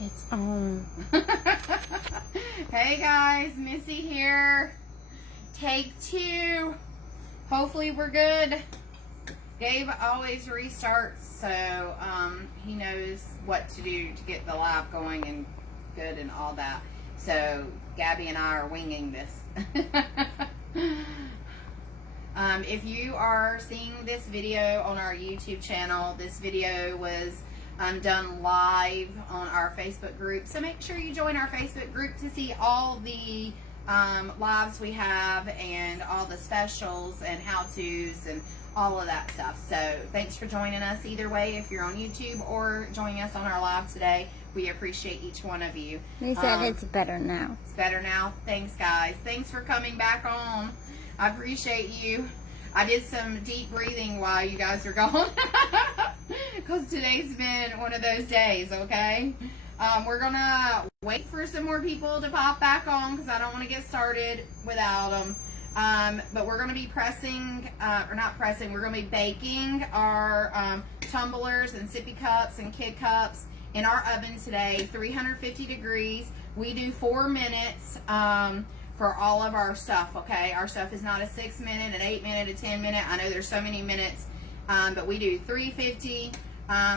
It's on. Hey guys, Missy here. Take 2. Hopefully we're good. Gabe always restarts, so he knows what to do to get the live going and good and all that. So Gabby and I are winging this. If you are seeing this video on our YouTube channel, this video was done live on our Facebook group. So make sure you join our Facebook group to see all the lives we have and all the specials and how-tos and all of that stuff. So thanks for joining us either way, if you're on YouTube or joining us on our live today. We appreciate each one of you. They said it's better now. It's better now. Thanks, guys. Thanks for coming back on. I appreciate you. I did some deep breathing while you guys are gone. Because today's been one of those days, okay? We're going to wait for some more people to pop back on because I don't want to get started without them. But we're going to be pressing, or not pressing, we're going to be baking our tumblers and sippy cups and kid cups in our oven today, 350 degrees. We do 4 minutes for all of our stuff, okay? Our stuff is not a 6 minute, an 8 minute, a 10 minute. I know there's so many minutes, but we do 350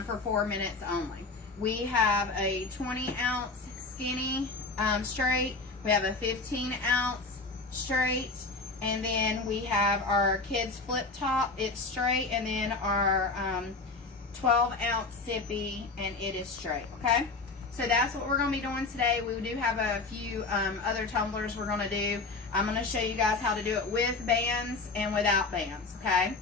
for 4 minutes only. We have a 20 ounce skinny straight. We have a 15 ounce straight. And then we have our kids flip top, it's straight. And then our 12 ounce sippy, and it is straight, okay? So that's what we're going to be doing today. We do have a few other tumblers we're going to do. I'm going to show you guys how to do it with bands and without bands, okay?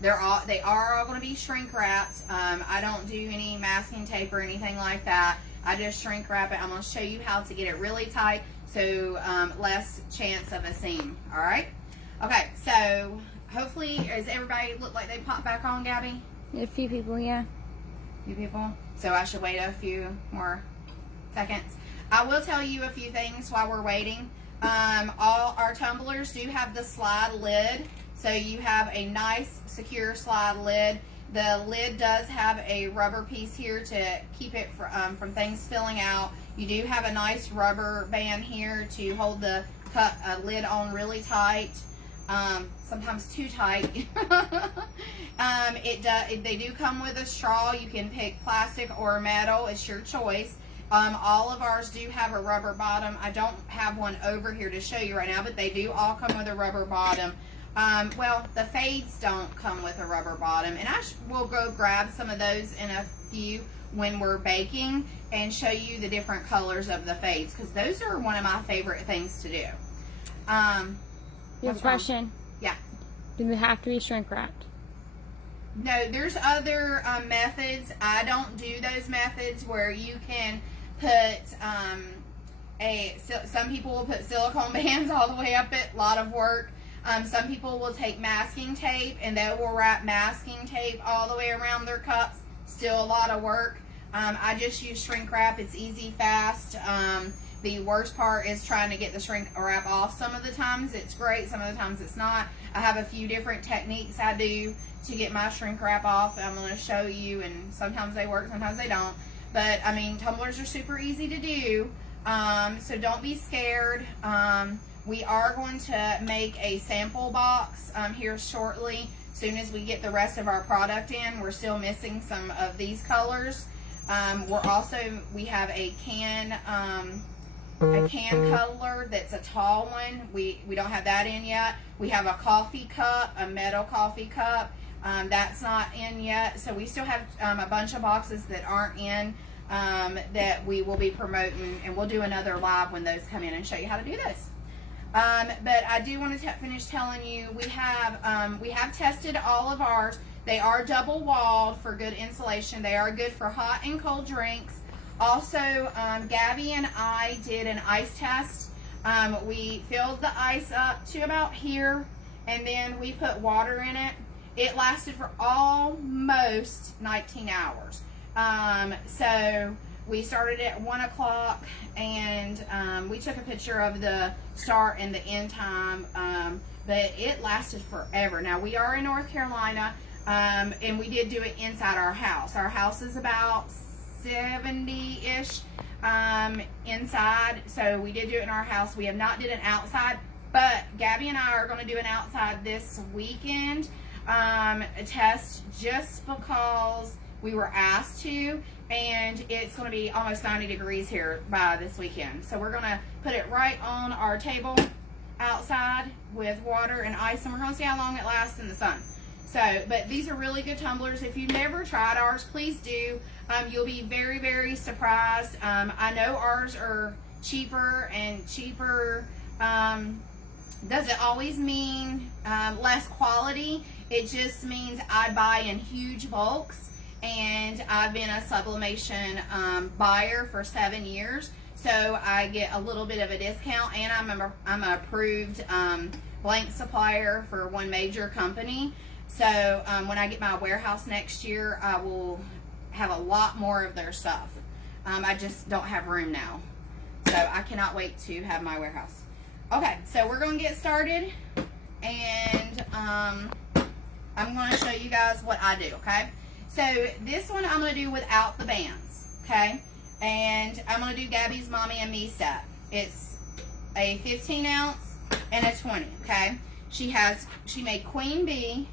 They are all going to be shrink wrapped. I don't do any masking tape or anything like that. I just shrink wrap it. I'm going to show you how to get it really tight, so less chance of a seam, all right? Okay, so hopefully, does everybody look like they popped back on, Gabby? A few people, yeah. Few people? So I should wait a few more seconds. I will tell you a few things while we're waiting. All our tumblers do have the slide lid. So you have a nice, secure slide lid. The lid does have a rubber piece here to keep it from things spilling out. You do have a nice rubber band here to hold the lid on really tight. Sometimes too tight. They do come with a straw. You can pick plastic or metal. It's your choice. All of ours do have a rubber bottom. I don't have one over here to show you right now, but they do all come with a rubber bottom. Well, the fades don't come with a rubber bottom, and I will go grab some of those in a few when we're baking and show you the different colors of the fades, because those are one of my favorite things to do. You have a question? Yeah. Do they have to be shrink wrapped? No, there's other methods. I don't do those methods where you can put some people will put silicone bands all the way up it. A lot of work. Some people will take masking tape and they will wrap masking tape all the way around their cups. Still a lot of work. I just use shrink wrap. It's easy, fast. The worst part is trying to get the shrink wrap off. Some of the times it's great, some of the times it's not. I have a few different techniques I do to get my shrink wrap off. I'm going to show you, and sometimes they work, sometimes they don't. But, I mean, tumblers are super easy to do, so don't be scared. We are going to make a sample box here shortly. As soon as we get the rest of our product in, we're still missing some of these colors. We have a can cuddler that's a tall one. We don't have that in yet. We have a coffee cup, a metal coffee cup. That's not in yet. So we still have a bunch of boxes that aren't in that we will be promoting, and we'll do another live when those come in and show you how to do this. But I do want to finish telling you, we have tested all of ours. They are double walled for good insulation. They are good for hot and cold drinks. Also, Gabby and I did an ice test. We filled the ice up to about here, and then we put water in it. It lasted for almost 19 hours. So we started at 1 o'clock, and we took a picture of the start and the end time, but it lasted forever. Now, we are in North Carolina, and we did do it inside our house. Our house is about 70-ish inside. So we did do it in our house. We have not did an outside, but Gabby and I are going to do an outside this weekend a test just because we were asked to, and it's going to be almost 90 degrees here by this weekend. So we're going to put it right on our table outside with water and ice, and we're going to see how long it lasts in the sun. So, but these are really good tumblers. If you've never tried ours, please do. You'll be very, very surprised. I know ours are cheaper, and cheaper doesn't always mean less quality. It just means I buy in huge bulks, and I've been a Sublimation buyer for 7 years, so I get a little bit of a discount, and I'm an approved blank supplier for one major company. So when I get my warehouse next year, I will have a lot more of their stuff. I just don't have room now, so I cannot wait to have my warehouse. Okay, so we're going to get started, and I'm going to show you guys what I do, okay? So this one I'm going to do without the bands, okay? And I'm going to do Gabby's Mommy and Me set. It's a 15 ounce and a 20, okay? She made Queen Bee,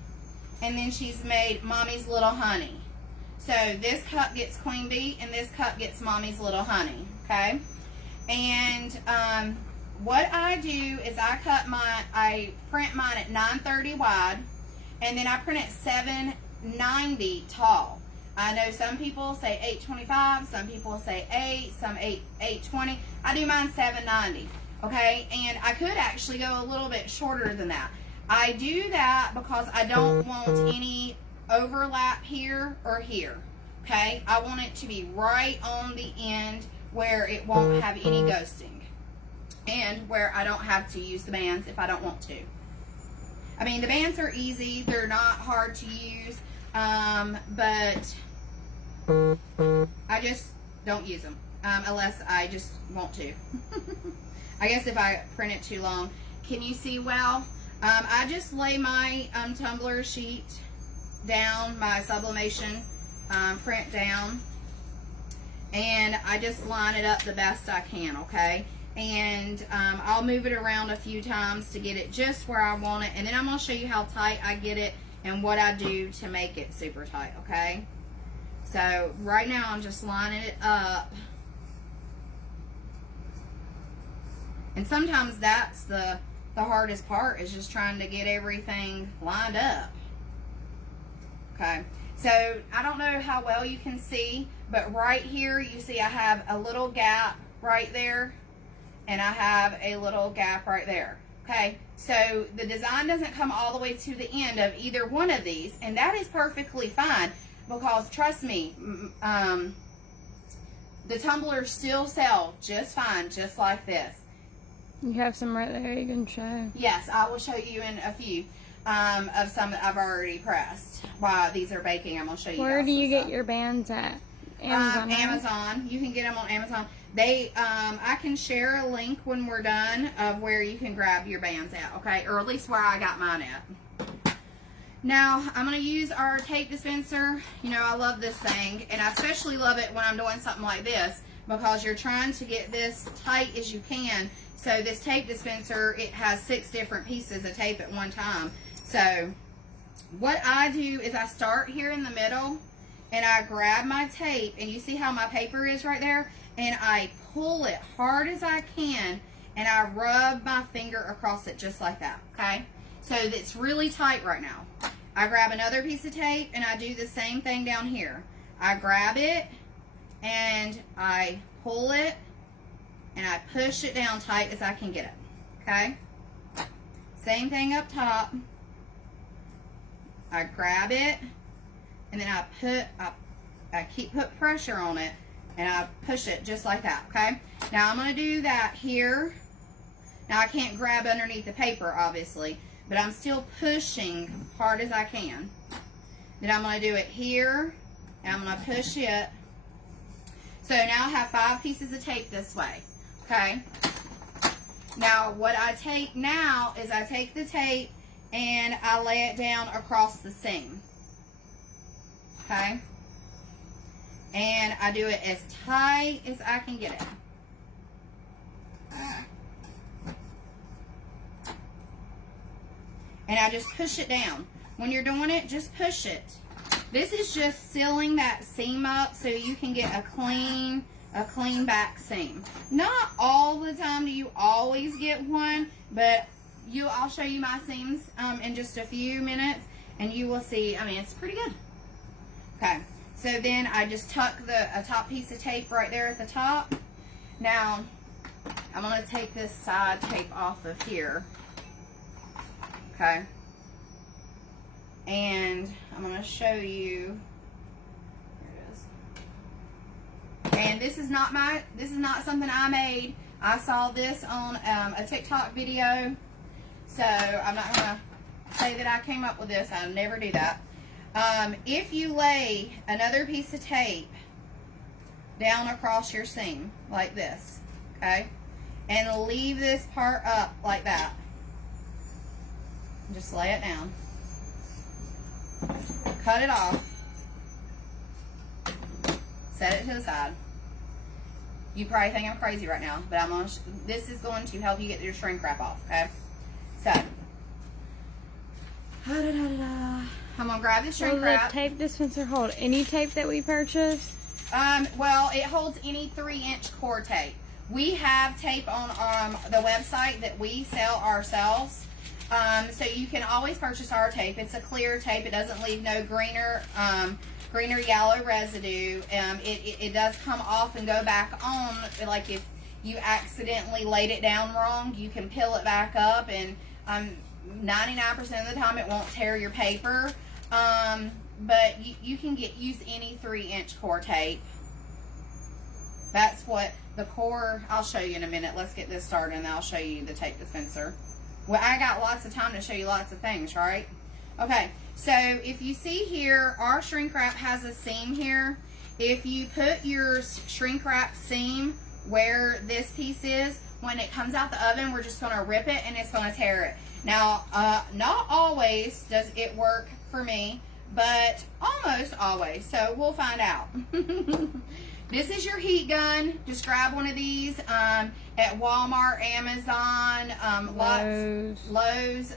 and then she's made Mommy's Little Honey. So this cup gets Queen Bee, and this cup gets Mommy's Little Honey, okay? And what I do is I print mine at 930 wide, and then I print it 790 tall. I know some people say 825, some people say 8, some 820. I do mine 790, okay? And I could actually go a little bit shorter than that. I do that because I don't want any overlap here or here, okay? I want it to be right on the end where it won't have any ghosting, and where I don't have to use the bands if I don't want to. I mean, the bands are easy. They're not hard to use, but I just don't use them unless I just want to. I guess if I print it too long. Can you see well? I just lay my tumbler sheet down, my Sublimation print down, and I just line it up the best I can, okay? And I'll move it around a few times to get it just where I want it, and then I'm going to show you how tight I get it and what I do to make it super tight, okay? So right now I'm just lining it up, and sometimes that's the hardest part, is just trying to get everything lined up. Okay, so I don't know how well you can see, but right here you see I have a little gap right there, and I have a little gap right there. Okay, so the design doesn't come all the way to the end of either one of these, and that is perfectly fine, because trust me, the tumblers still sell just fine, just like this. You have some right there you can show. Yes, I will show you in a few of some that I've already pressed while these are baking. I'm going to show you. Where guys do you some get stuff. your bands at? Amazon. Amazon. You can get them on Amazon. They, I can share a link when we're done of where you can grab your bands at, okay? Or at least where I got mine at. Now, I'm going to use our tape dispenser. You know, I love this thing, and I especially love it when I'm doing something like this, because you're trying to get this tight as you can. So this tape dispenser, it has 6 different pieces of tape at one time. So what I do is I start here in the middle, and I grab my tape, and you see how my paper is right there, and I pull it hard as I can, and I rub my finger across it just like that, okay? So it's really tight right now. I grab another piece of tape, and I do the same thing down here. I grab it, and I pull it, and I push it down tight as I can get it, okay? Same thing up top. I grab it, and then I keep put pressure on it, and I push it just like that, okay? Now I'm going to do that here. Now I can't grab underneath the paper, obviously, but I'm still pushing hard as I can. Then I'm going to do it here, and I'm going to push it. So now I have 5 pieces of tape this way, okay? Now what I take now is I take the tape and I lay it down across the seam, okay? And I do it as tight as I can get it. And I just push it down. When you're doing it, just push it. This is just sealing that seam up so you can get a clean back seam. Not all the time do you always get one, but I'll show you my seams in just a few minutes, and you will see. I mean, it's pretty good. Okay, so then I just tuck a top piece of tape right there at the top. Now, I'm going to take this side tape off of here. Okay. And I'm going to show you. Here it is. And this is not something I made. I saw this on a TikTok video. So I'm not going to say that I came up with this. I never do that. If you lay another piece of tape down across your seam like this, okay, and leave this part up like that, just lay it down, cut it off, set it to the side. You probably think I'm crazy right now, but this is going to help you get your shrink wrap off, okay? So, I'm gonna grab the shrink wrap. Will the tape dispenser hold any tape that we purchase? Well, it holds any 3-inch core tape. We have tape on the website that we sell ourselves. So you can always purchase our tape. It's a clear tape. It doesn't leave no greener yellow residue. It does come off and go back on. Like if you accidentally laid it down wrong, you can peel it back up, and 99% of the time it won't tear your paper. But you can use any 3-inch core tape. That's what the core, I'll show you in a minute. Let's get this started and I'll show you the tape dispenser. Well, I got lots of time to show you lots of things, right? Okay, so if you see here, our shrink wrap has a seam here. If you put your shrink wrap seam where this piece is, when it comes out the oven, we're just gonna rip it and it's gonna tear it. Now, not always does it work for me, but almost always, so we'll find out. This is your heat gun. Just grab one of these at Walmart, Amazon, Lowe's,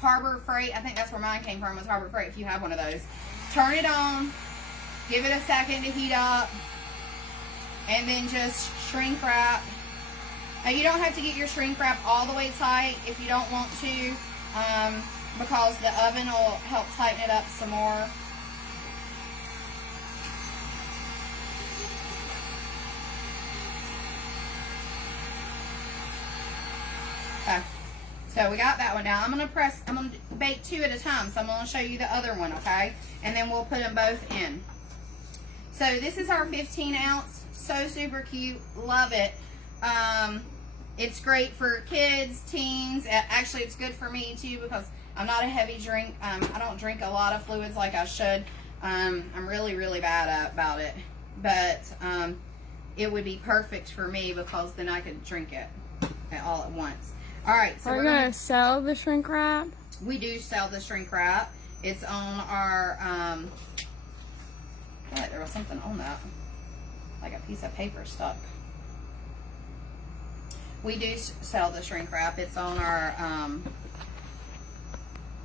Harbor Freight. I think that's where mine came from, was Harbor Freight, if you have one of those. Turn it on, give it a second to heat up, and then just shrink wrap. Now, you don't have to get your shrink wrap all the way tight if you don't want to, because the oven will help tighten it up some more. Okay, so we got that one. Now I'm going to bake 2 at a time, so I'm going to show you the other one, okay? And then we'll put them both in. So this is our 15 ounce, so super cute, love it. It's great for kids, teens. Actually, it's good for me too, because I'm not a heavy drink. I don't drink a lot of fluids like I should. I'm really, really bad about it. But it would be perfect for me, because then I could drink it all at once. All right, so we're gonna sell the shrink wrap. We do sell the shrink wrap. It's on our. I feel like there was something on that, like a piece of paper stuck. We do sell the shrink wrap. It's on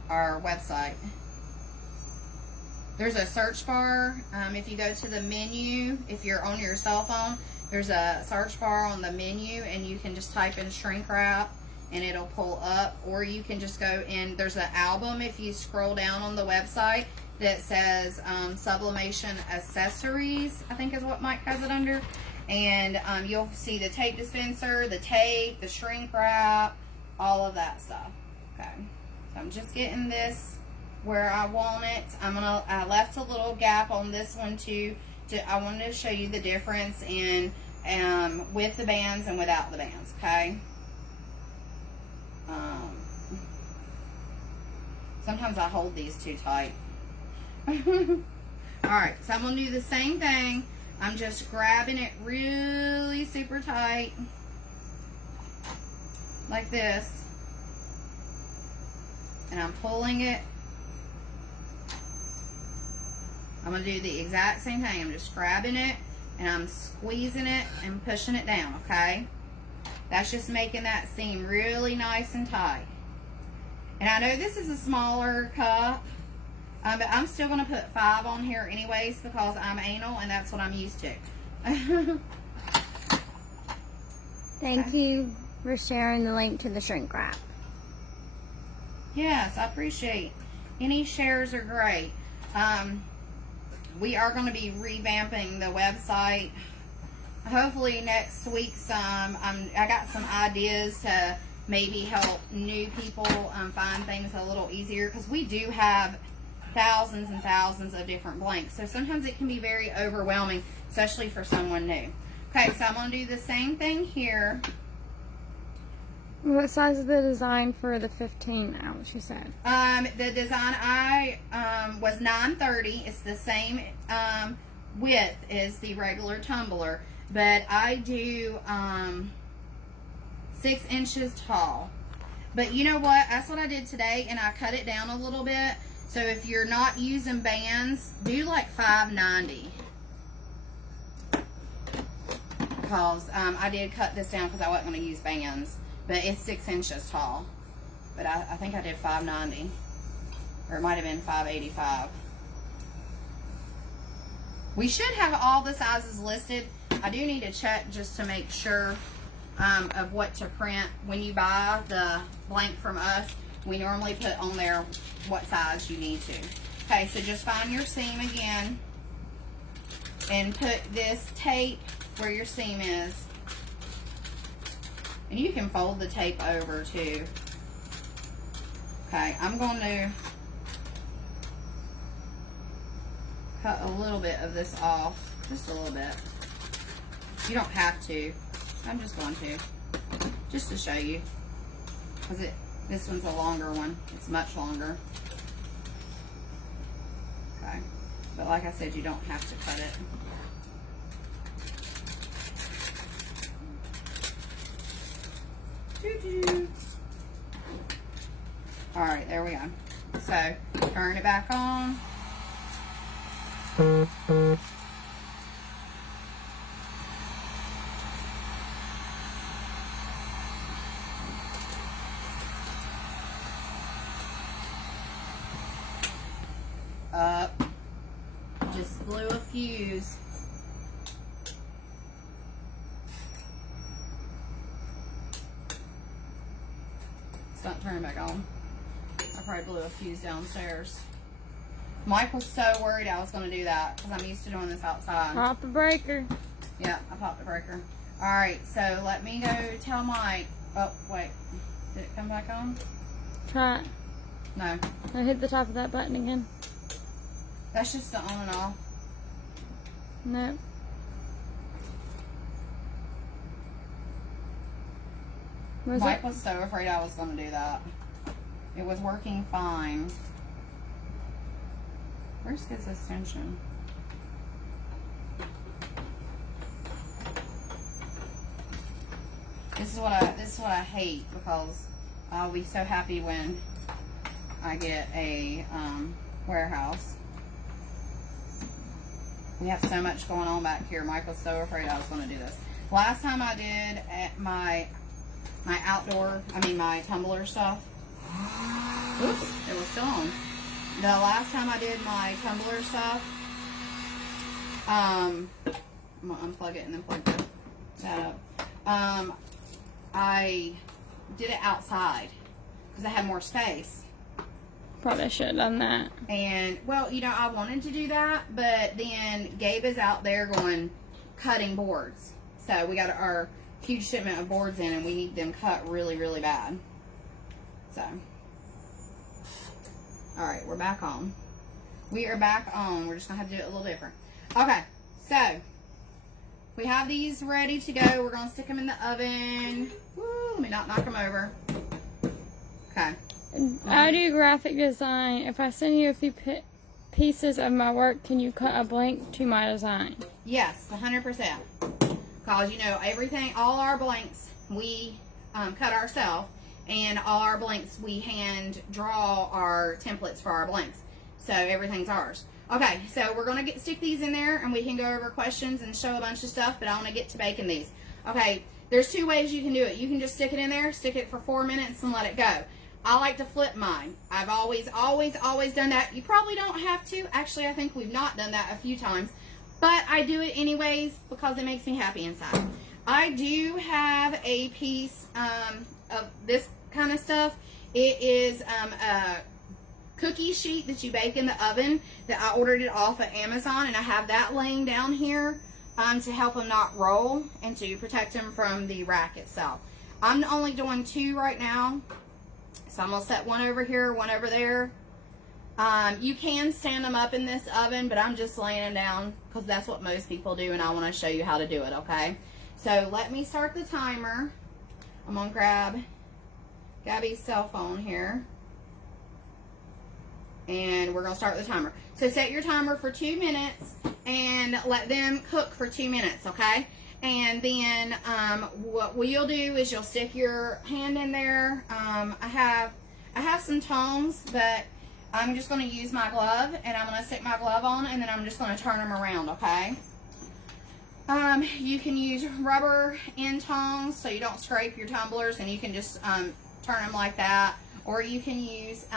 our website. There's a search bar. If you go to the menu, if you're on your cell phone, there's a search bar on the menu, and you can just type in shrink wrap and it'll pull up. Or you can just go in, there's an album if you scroll down on the website that says Sublimation Accessories, I think is what Mike has it under. And you'll see the tape dispenser, the tape, the shrink wrap, all of that stuff. Okay, so I'm just getting this where I want it. I left a little gap on this one too. I wanted to show you the difference in with the bands and without the bands. Okay. Sometimes I hold these too tight. Alright, so I'm going to do the same thing. I'm just grabbing it really super tight, like this, and I'm pulling it. I'm going to do the exact same thing. I'm just grabbing it and I'm squeezing it and pushing it down, okay? That's just making that seam really nice and tight. And I know this is a smaller cup, but I'm still going to put 5 on here anyways because I'm anal and that's what I'm used to. Thank you for sharing the link to the shrink wrap. Yes, I appreciate any shares are great. We are going to be revamping the website. Hopefully next week I got some ideas to maybe help new people find things a little easier because we do have thousands and thousands of different blanks. So sometimes it can be very overwhelming, especially for someone new. Okay, so I'm going to do the same thing here. What size is the design for the 15 ounce, you said? The design was 930. It's the same width as the regular tumbler, but I do 6 inches tall. But you know what? That's what I did today, and I cut it down a little bit. So if you're not using bands, do like 590. Because I did cut this down because I wasn't going to use bands. But it's 6 inches tall. But I think I did 590. Or it might have been 585. We should have all the sizes listed. I do need to check just to make sure of what to print. When you buy the blank from us, we normally put on there what size you need to. Okay, so just find your seam again. And put this tape where your seam is. And you can fold the tape over too. Okay, I'm going to cut a little bit of this off. Just a little bit. You don't have to. I'm just going to. Just to show you. Because this one's a longer one. It's much longer. Okay. But like I said, you don't have to cut it. Alright, there we go. So, turn it back on. Up. Just blew a fuse. Not turning back on. I probably blew a fuse downstairs. Mike was so worried I was going to do that because I'm used to doing this outside. Pop the breaker. Yeah, I popped the breaker. Alright, so let me go tell Mike. Oh, wait. Did it come back on? Try it. No. I hit the top of that button again. That's just the on and off. Nope. Mike was so afraid I was going to do that. It was working fine. Where's his extension? This is what I hate because I'll be so happy when I get a warehouse. We have so much going on back here. Mike was so afraid I was going to do this. Last time I did at my tumbler stuff. Oops, it was still on. The last time I did my tumbler stuff, I'm gonna unplug it and then plug that up. I did it outside because I had more space. Probably should have done that. And, well, you know, I wanted to do that, but then Gabe is out there cutting boards. So we got our huge shipment of boards in and we need them cut really, really bad. So, alright, we're back on. We are back on. We're just going to have to do it a little different. Okay, so, we have these ready to go. We're going to stick them in the oven. Woo, let me not knock them over. Okay. I do graphic design. If I send you a few pieces of my work, can you cut a blank to my design? Yes, 100%. Because, you know, all our blanks, we cut ourselves. And all our blanks, we hand draw our templates for our blanks. So, everything's ours. Okay, so we're going to stick these in there, and we can go over questions and show a bunch of stuff, but I want to get to baking these. Okay, there's 2 ways you can do it. You can just stick it in there, stick it for 4 minutes, and let it go. I like to flip mine. I've always done that. You probably don't have to. Actually, I think we've not done that a few times, but I do it anyways because it makes me happy inside. I do have a piece of this kind of stuff. It is a cookie sheet that you bake in the oven that I ordered it off of Amazon, and I have that laying down here to help them not roll and to protect them from the rack itself. I'm only doing 2 right now, so I'm going to set one over here, one over there. You can stand them up in this oven, but I'm just laying them down because that's what most people do, and I want to show you how to do it, okay? So let me start the timer. I'm going to grab Gabby's cell phone here, and we're going to start the timer. So set your timer for 2 minutes and let them cook for 2 minutes, okay? And then what you'll do is you'll stick your hand in there. I have some tongs, but I'm just going to use my glove, and I'm going to stick my glove on, and then I'm just going to turn them around, okay? You can use rubber end tongs so you don't scrape your tumblers, and you can just turn them like that. Or you can use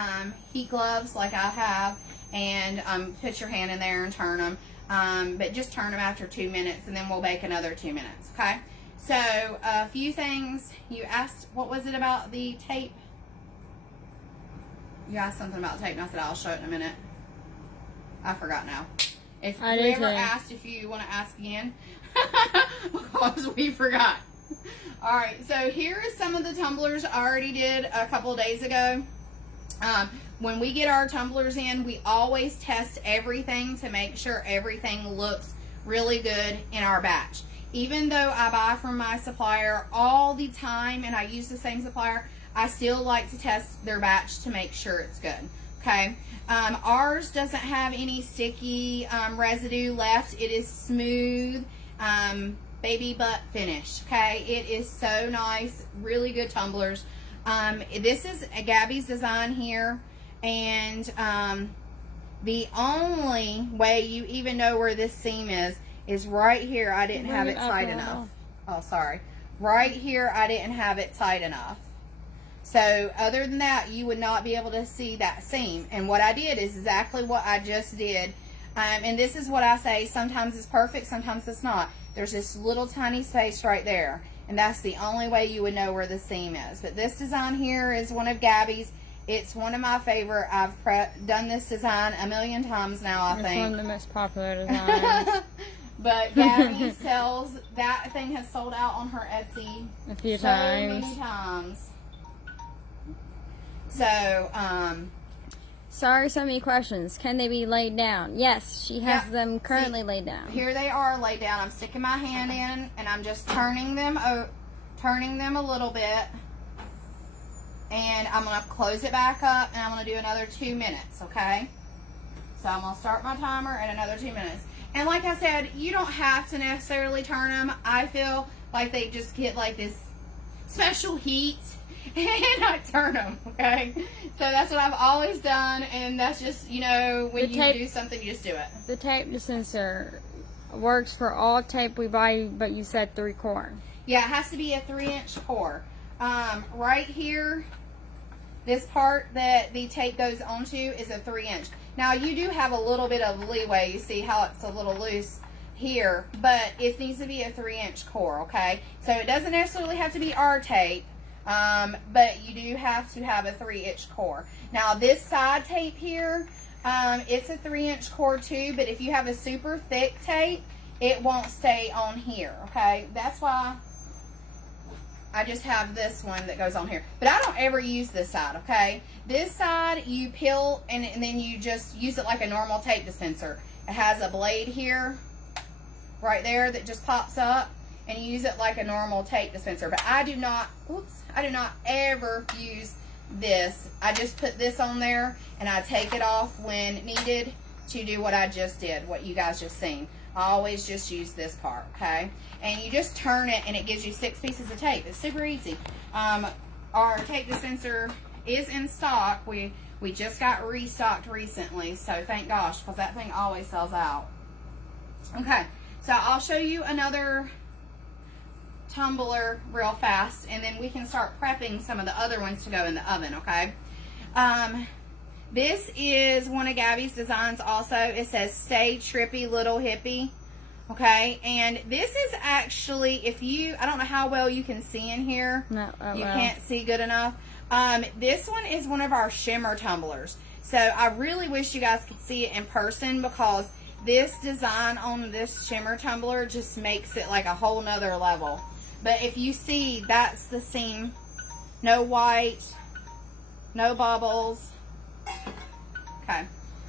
heat gloves like I have, and put your hand in there and turn them. But just turn them after 2 minutes, and then we'll bake another 2 minutes, okay? So, a few things. You asked, what was it about the tape? You asked something about the tape, and I said, I'll show it in a minute. I forgot now. If you ever asked, if you want to ask again, because we forgot. Alright, so here is some of the tumblers I already did a couple of days ago. When we get our tumblers in, we always test everything to make sure everything looks really good in our batch. Even though I buy from my supplier all the time and I use the same supplier, I still like to test their batch to make sure it's good. Okay, ours doesn't have any sticky residue left. It is smooth baby butt finish. Okay, it is so nice, really good tumblers. This is Gabby's design here, and the only way you even know where this seam is right here. I didn't have it tight enough. Oh, sorry. Right here, I didn't have it tight enough. So other than that, you would not be able to see that seam. And what I did is exactly what I just did. And this is what I say, sometimes it's perfect, sometimes it's not. There's this little tiny space right there. And that's the only way you would know where the seam is. But this design here is one of Gabby's. It's one of my favorite. I've done this design a million times now, I think. It's one of the most popular designs. But Gabby sells, that thing has sold out on her Etsy a few so times. many times. So, sorry, so many questions. Can they be laid down? Yes, she has them currently laid down. Here they are laid down. I'm sticking my hand in, and I'm just turning them a little bit. And I'm going to close it back up, and I'm going to do another 2 minutes, okay? So I'm going to start my timer at another 2 minutes. And like I said, you don't have to necessarily turn them. I feel like they just get like this special heat, and I turn them, okay? So that's what I've always done, and that's just, you know, when you do something, you just do it. The tape dispenser works for all tape we buy, but you said 3/4. Yeah, it has to be a 3-inch core. Right here, this part that the tape goes onto is a 3-inch. Now, you do have a little bit of leeway. You see how it's a little loose here, but it needs to be a 3-inch core, okay? So it doesn't necessarily have to be our tape, but you do have to have a 3-inch core. Now, this side tape here, it's a 3-inch core too, but if you have a super thick tape, it won't stay on here, okay? That's why I just have this one that goes on here. But I don't ever use this side, okay? This side, you peel, and then you just use it like a normal tape dispenser. It has a blade here, right there, that just pops up, and you use it like a normal tape dispenser. But I do not ever use this. I just put this on there, and I take it off when needed to do what I just did, what you guys just seen. I always just use this part, okay? And you just turn it, and it gives you 6 pieces of tape. It's super easy. Our tape dispenser is in stock. We We just got restocked recently, so thank gosh, because that thing always sells out. Okay, so I'll show you another tumbler real fast, and then we can start prepping some of the other ones to go in the oven, okay? This is one of Gabby's designs also. It says, "Stay trippy, little hippie." Okay, and this is actually, if you, I don't know how well you can see in here. No, you well. can't see good enough. This one is one of our shimmer tumblers. So I really wish you guys could see it in person, because this design on this shimmer tumbler just makes it like a whole nother level. But if you see, that's the seam. No white, no bubbles. Okay.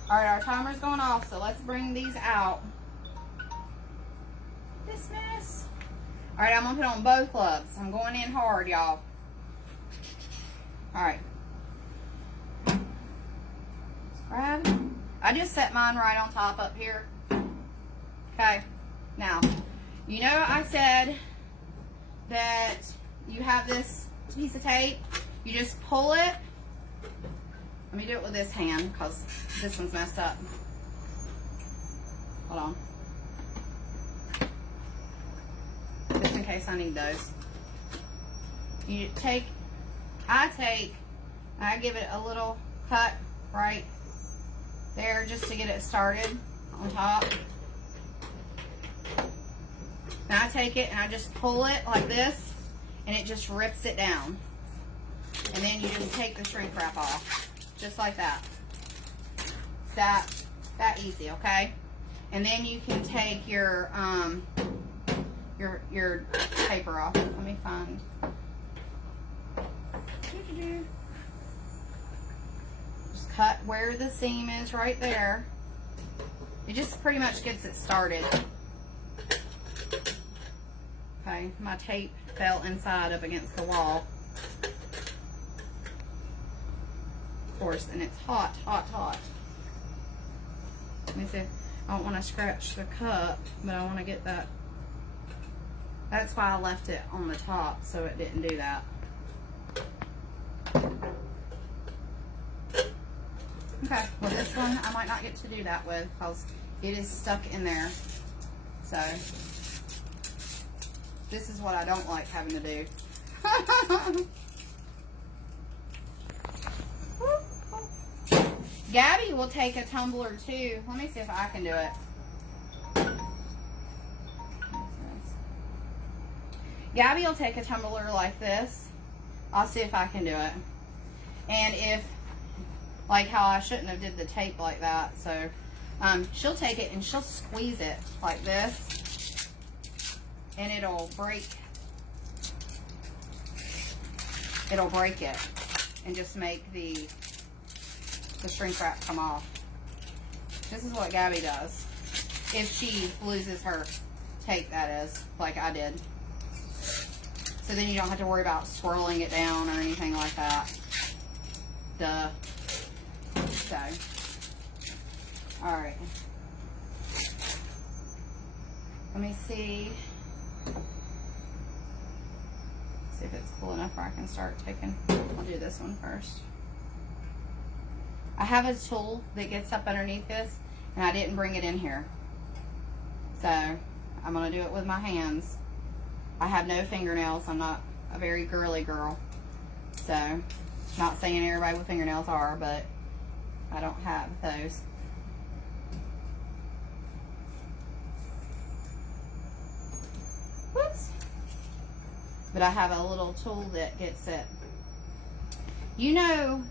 All right, our timer's going off, so let's bring these out. Dismiss. All right, I'm gonna put on both gloves. I'm going in hard, y'all. All right. Let's grab. I just set mine right on top up here. Okay. Now, you know I said that you have this piece of tape. You just pull it. Let me do it with this hand, because this one's messed up. Hold on. Just in case I need those. You take, I give it a little cut right there just to get it started on top. Now I take it and I just pull it like this, and it just rips it down. And then you just take the shrink wrap off. Just like that. It's that easy, okay? And then you can take your paper off. Let me find. Just cut where the seam is right there. It just pretty much gets it started. Okay, my tape fell inside up against the wall. Of course, and it's hot, hot, hot. Let me see. I don't want to scratch the cup, but I want to get that. That's why I left it on the top, so it didn't do that. Okay, well this one I might not get to do that with, because it is stuck in there. So, this is what I don't like having to do. Gabby will take a tumbler too. Let me see if I can do it. Gabby will take a tumbler like this. I'll see if I can do it. And if, like how I shouldn't have did the tape like that, so she'll take it and she'll squeeze it like this, and it'll break it and just make the shrink wrap come off. This is what Gabby does if she loses her tape, that is, like I did. So then you don't have to worry about swirling it down or anything like that. Duh. So, alright. Let me see. See if it's cool enough where I can start taking. I'll do this one first. I have a tool that gets up underneath this, and I didn't bring it in here. So, I'm going to do it with my hands. I have no fingernails. I'm not a very girly girl. So, not saying everybody with fingernails are, but I don't have those. Whoops. But I have a little tool that gets it. You know,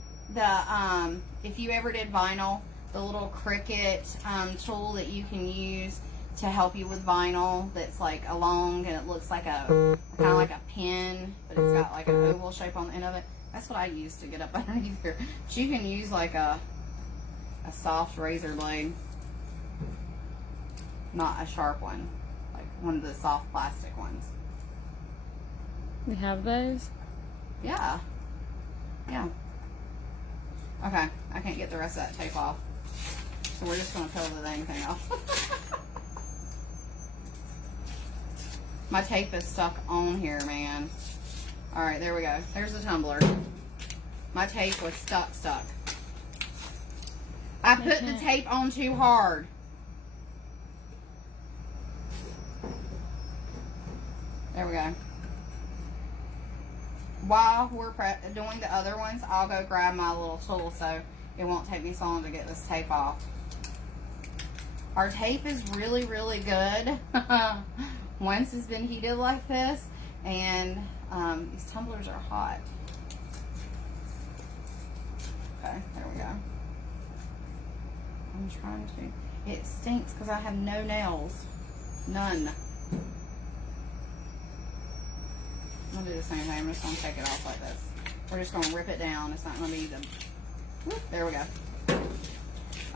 if you ever did vinyl, the little Cricut tool that you can use to help you with vinyl, that's like a long, and it looks like a kind of like a pin, but it's got like an oval shape on the end of it. That's what I use to get up underneath here. But you can use like a soft razor blade, not a sharp one, like one of the soft plastic ones. We have those? Yeah. Yeah. Okay, I can't get the rest of that tape off. So we're just going to peel the dang thing off. My tape is stuck on here, man. Alright, there we go. There's the tumbler. My tape was stuck. I put the tape on too hard. There we go. While we're doing the other ones, I'll go grab my little tool so it won't take me so long to get this tape off. Our tape is really, really good once it's been heated like this, and these tumblers are hot. Okay, there we go. I'm trying to. It stinks because I have no nails. None. I'm gonna do the same thing. I'm just gonna take it off like this. We're just gonna rip it down. It's not gonna be the. Whoop, there we go.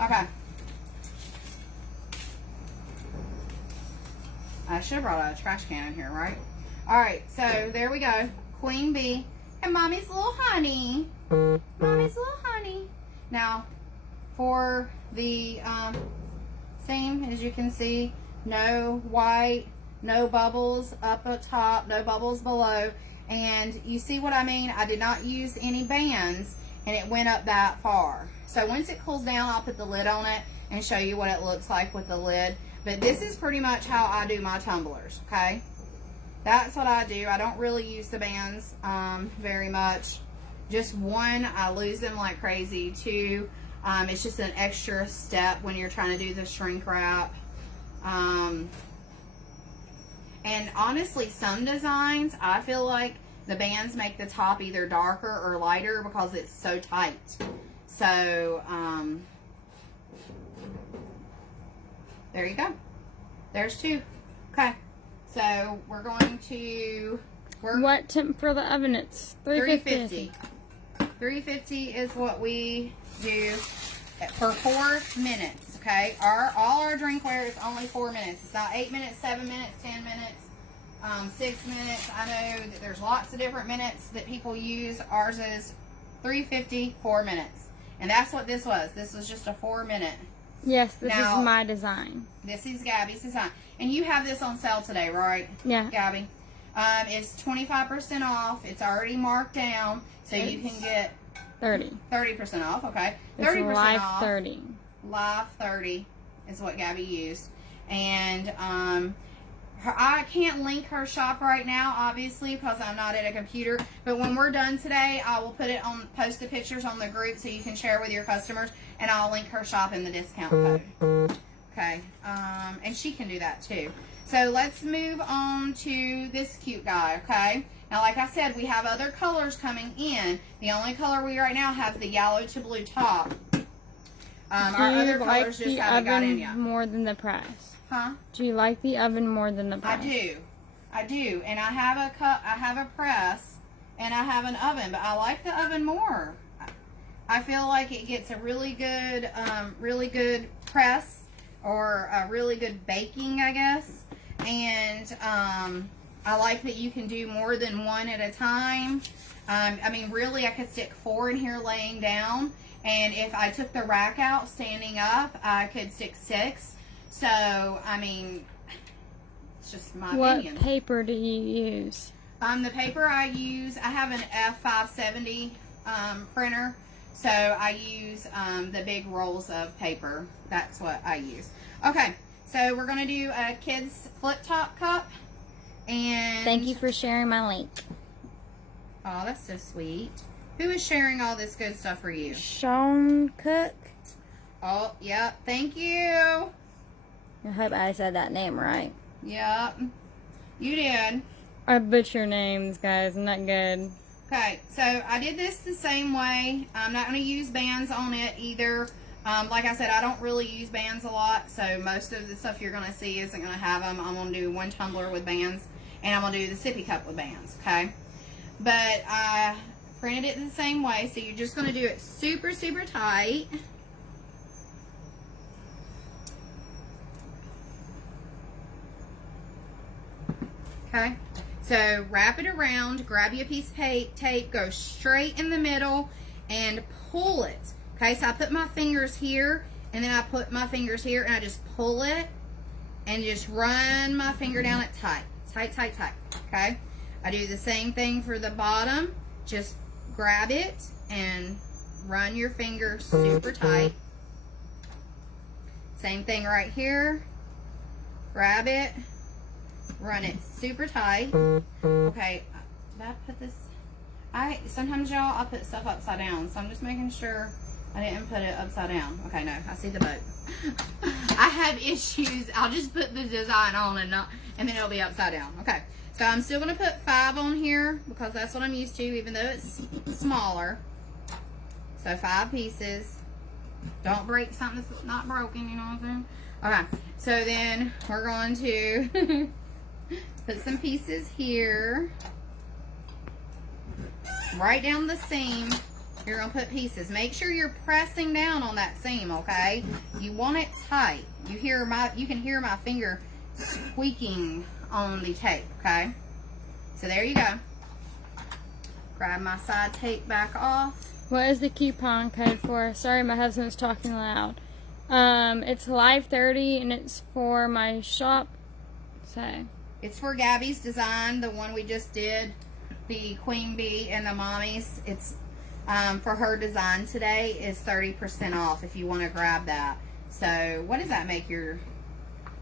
Okay. I should have brought a trash can in here, right? All right. So there we go. Queen bee and mommy's little honey. Mommy's little honey. Now, for the same as you can see, no white. No bubbles up at top, no bubbles below. And you see what I mean? I did not use any bands and it went up that far. So once it cools down, I'll put the lid on it and show you what it looks like with the lid. But this is pretty much how I do my tumblers, okay? That's what I do. I don't really use the bands very much. Just one, I lose them like crazy. Two, it's just an extra step when you're trying to do the shrink wrap. And honestly, some designs, I feel like the bands make the top either darker or lighter because it's so tight. So, there you go. There's two. Okay. So, we're going to... What temp for the oven? It's 350. 350 is what we do for 4 minutes. Okay, all our drinkware is only 4 minutes. It's not 8 minutes, 7 minutes, 10 minutes, 6 minutes. I know that there's lots of different minutes that people use. Ours is 350, 4 minutes. And that's what this was. This was just a 4 minute. Yes, this is my design. This is Gabby's design. And you have this on sale today, right? Yeah. Gabby. It's 25% off. It's already marked down. So you can get 30% off, okay? 30% live off. 30. Live 30 is what Gabby used. And I can't link her shop right now, obviously, because I'm not at a computer. But when we're done today, I will put it on, post the pictures on the group so you can share with your customers. And I'll link her shop in the discount code. Okay. And she can do that too. So let's move on to this cute guy, okay? Now, like I said, we have other colors coming in. The only color we right now have the yellow to blue top. Our other colors just haven't got in yet. More than the press? Huh? Do you like the oven more than the press? I do. And I have a press and I have an oven, but I like the oven more. I feel like it gets a really good press, or a really good baking, I guess. And I like that you can do more than one at a time. I mean, really, I could stick 4 in here laying down. And if I took the rack out standing up, I could stick 6. So, I mean, it's just my opinion. What paper do you use? The paper I use, I have an F570 printer. So, I use the big rolls of paper. That's what I use. Okay, so we're going to do a kid's flip top cup. And thank you for sharing my link. Oh, that's so sweet. Who is sharing all this good stuff for you? Sean Cook. Oh, yep. Thank you. I hope I said that name right. Yep. You did. I butcher names, guys. I'm not good. Okay, so I did this the same way. I'm not going to use bands on it either. Like I said, I don't really use bands a lot, so most of the stuff you're going to see isn't going to have them. I'm going to do one tumbler with bands, and I'm going to do the sippy cup with bands, okay? But I printed it the same way, so you're just going to do it super, super tight. Okay, so wrap it around, grab you a piece of tape, go straight in the middle, and pull it. Okay, so I put my fingers here, and then I put my fingers here, and I just pull it, and just run my finger down it tight. Tight, tight, tight. Okay, I do the same thing for the bottom. Just grab it, and run your finger super tight. Same thing right here. Grab it, run it super tight. Okay, did I put this? Sometimes y'all, I put stuff upside down, so I'm just making sure I didn't put it upside down. Okay, no, I see the boat. I have issues. I'll just put the design on and then it'll be upside down. Okay, so I'm still gonna put 5 on here because that's what I'm used to, even though it's smaller. So 5 pieces. Don't break something that's not broken, you know what I'm saying? Okay, so then we're going to put some pieces here. Right down the seam, you're going to put pieces. Make sure you're pressing down on that seam, okay? You want it tight. You can hear my finger squeaking on the tape, okay? So there you go. Grab my side tape back off. What is the coupon code for? Sorry, my husband's talking loud. It's Live 30 and it's for my shop. So it's for Gabby's design, the one we just did, the Queen Bee and the Mommies. It's for her design today is 30% off if you want to grab that. So what does that make your?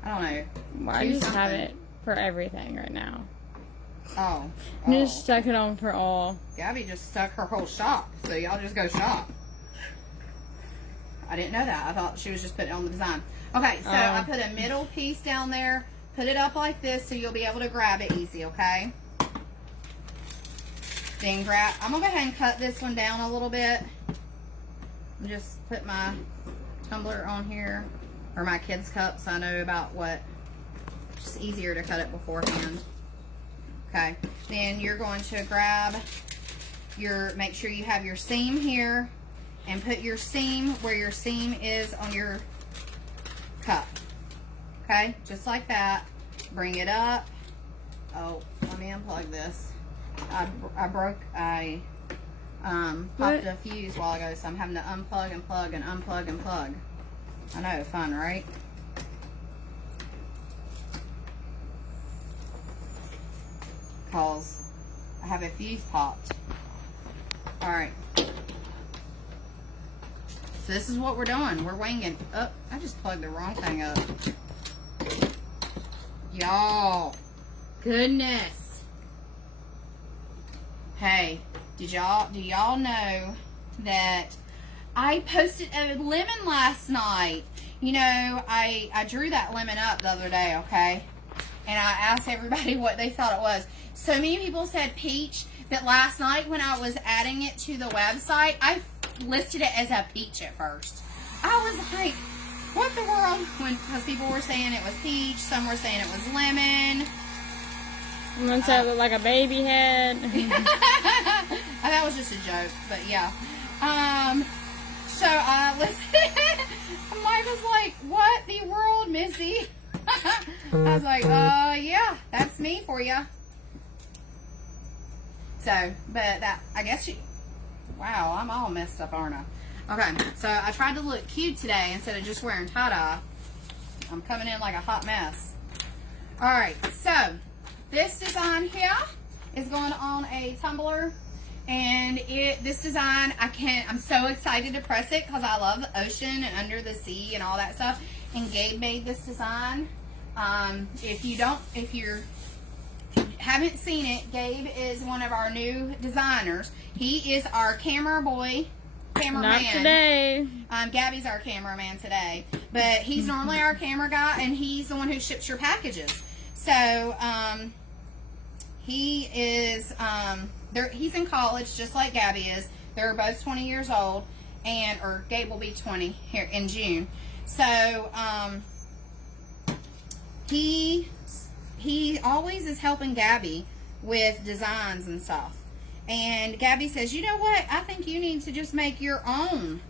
I don't know. Well, I just have it for everything right now. Oh. I just stuck it on for all. Gabby just stuck her whole shop, so y'all just go shop. I didn't know that. I thought she was just putting it on the design. Okay, so I put a middle piece down there. Put it up like this so you'll be able to grab it easy, okay? Then I'm going to go ahead and cut this one down a little bit. Just put my tumbler on here, or my kids' cups. I know about what. Just easier to cut it beforehand. Okay, then you're going to grab make sure you have your seam here and put your seam where your seam is on your cup. Okay, just like that. Bring it up. Oh, let me unplug this. I popped a fuse a while ago, so I'm having to unplug and plug and unplug and plug. I know, fun, right? Because I have a fuse popped. Alright. So this is what we're doing. We're winging. Oh, I just plugged the wrong thing up. Y'all. Goodness. Hey, do y'all know that I posted a lemon last night? You know, I drew that lemon up the other day, okay? And I asked everybody what they thought it was. So many people said peach that last night when I was adding it to the website, I listed it as a peach at first. I was like, what the world? Because people were saying it was peach, some were saying it was lemon. Someone said it looked like a baby head. That was just a joke, but yeah. So I listened. Mike was like, what the world, Missy? I was like, yeah, that's me for you. So, but that, I guess wow, I'm all messed up, aren't I? Okay, so I tried to look cute today instead of just wearing tie-dye. I'm coming in like a hot mess. Alright, so this design here is going on a tumbler. And this design, I'm so excited to press it because I love the ocean and under the sea and all that stuff. And Gabe made this design. If you haven't seen it, Gabe is one of our new designers. He is our cameraman. Not today. Gabby's our cameraman today. But he's normally our camera guy, and he's the one who ships your packages. So, he is, he's in college just like Gabby is. They're both 20 years old, or Gabe will be 20 here in June. So, he always is helping Gabby with designs and stuff. And Gabby says, you know what? I think you need to just make your own.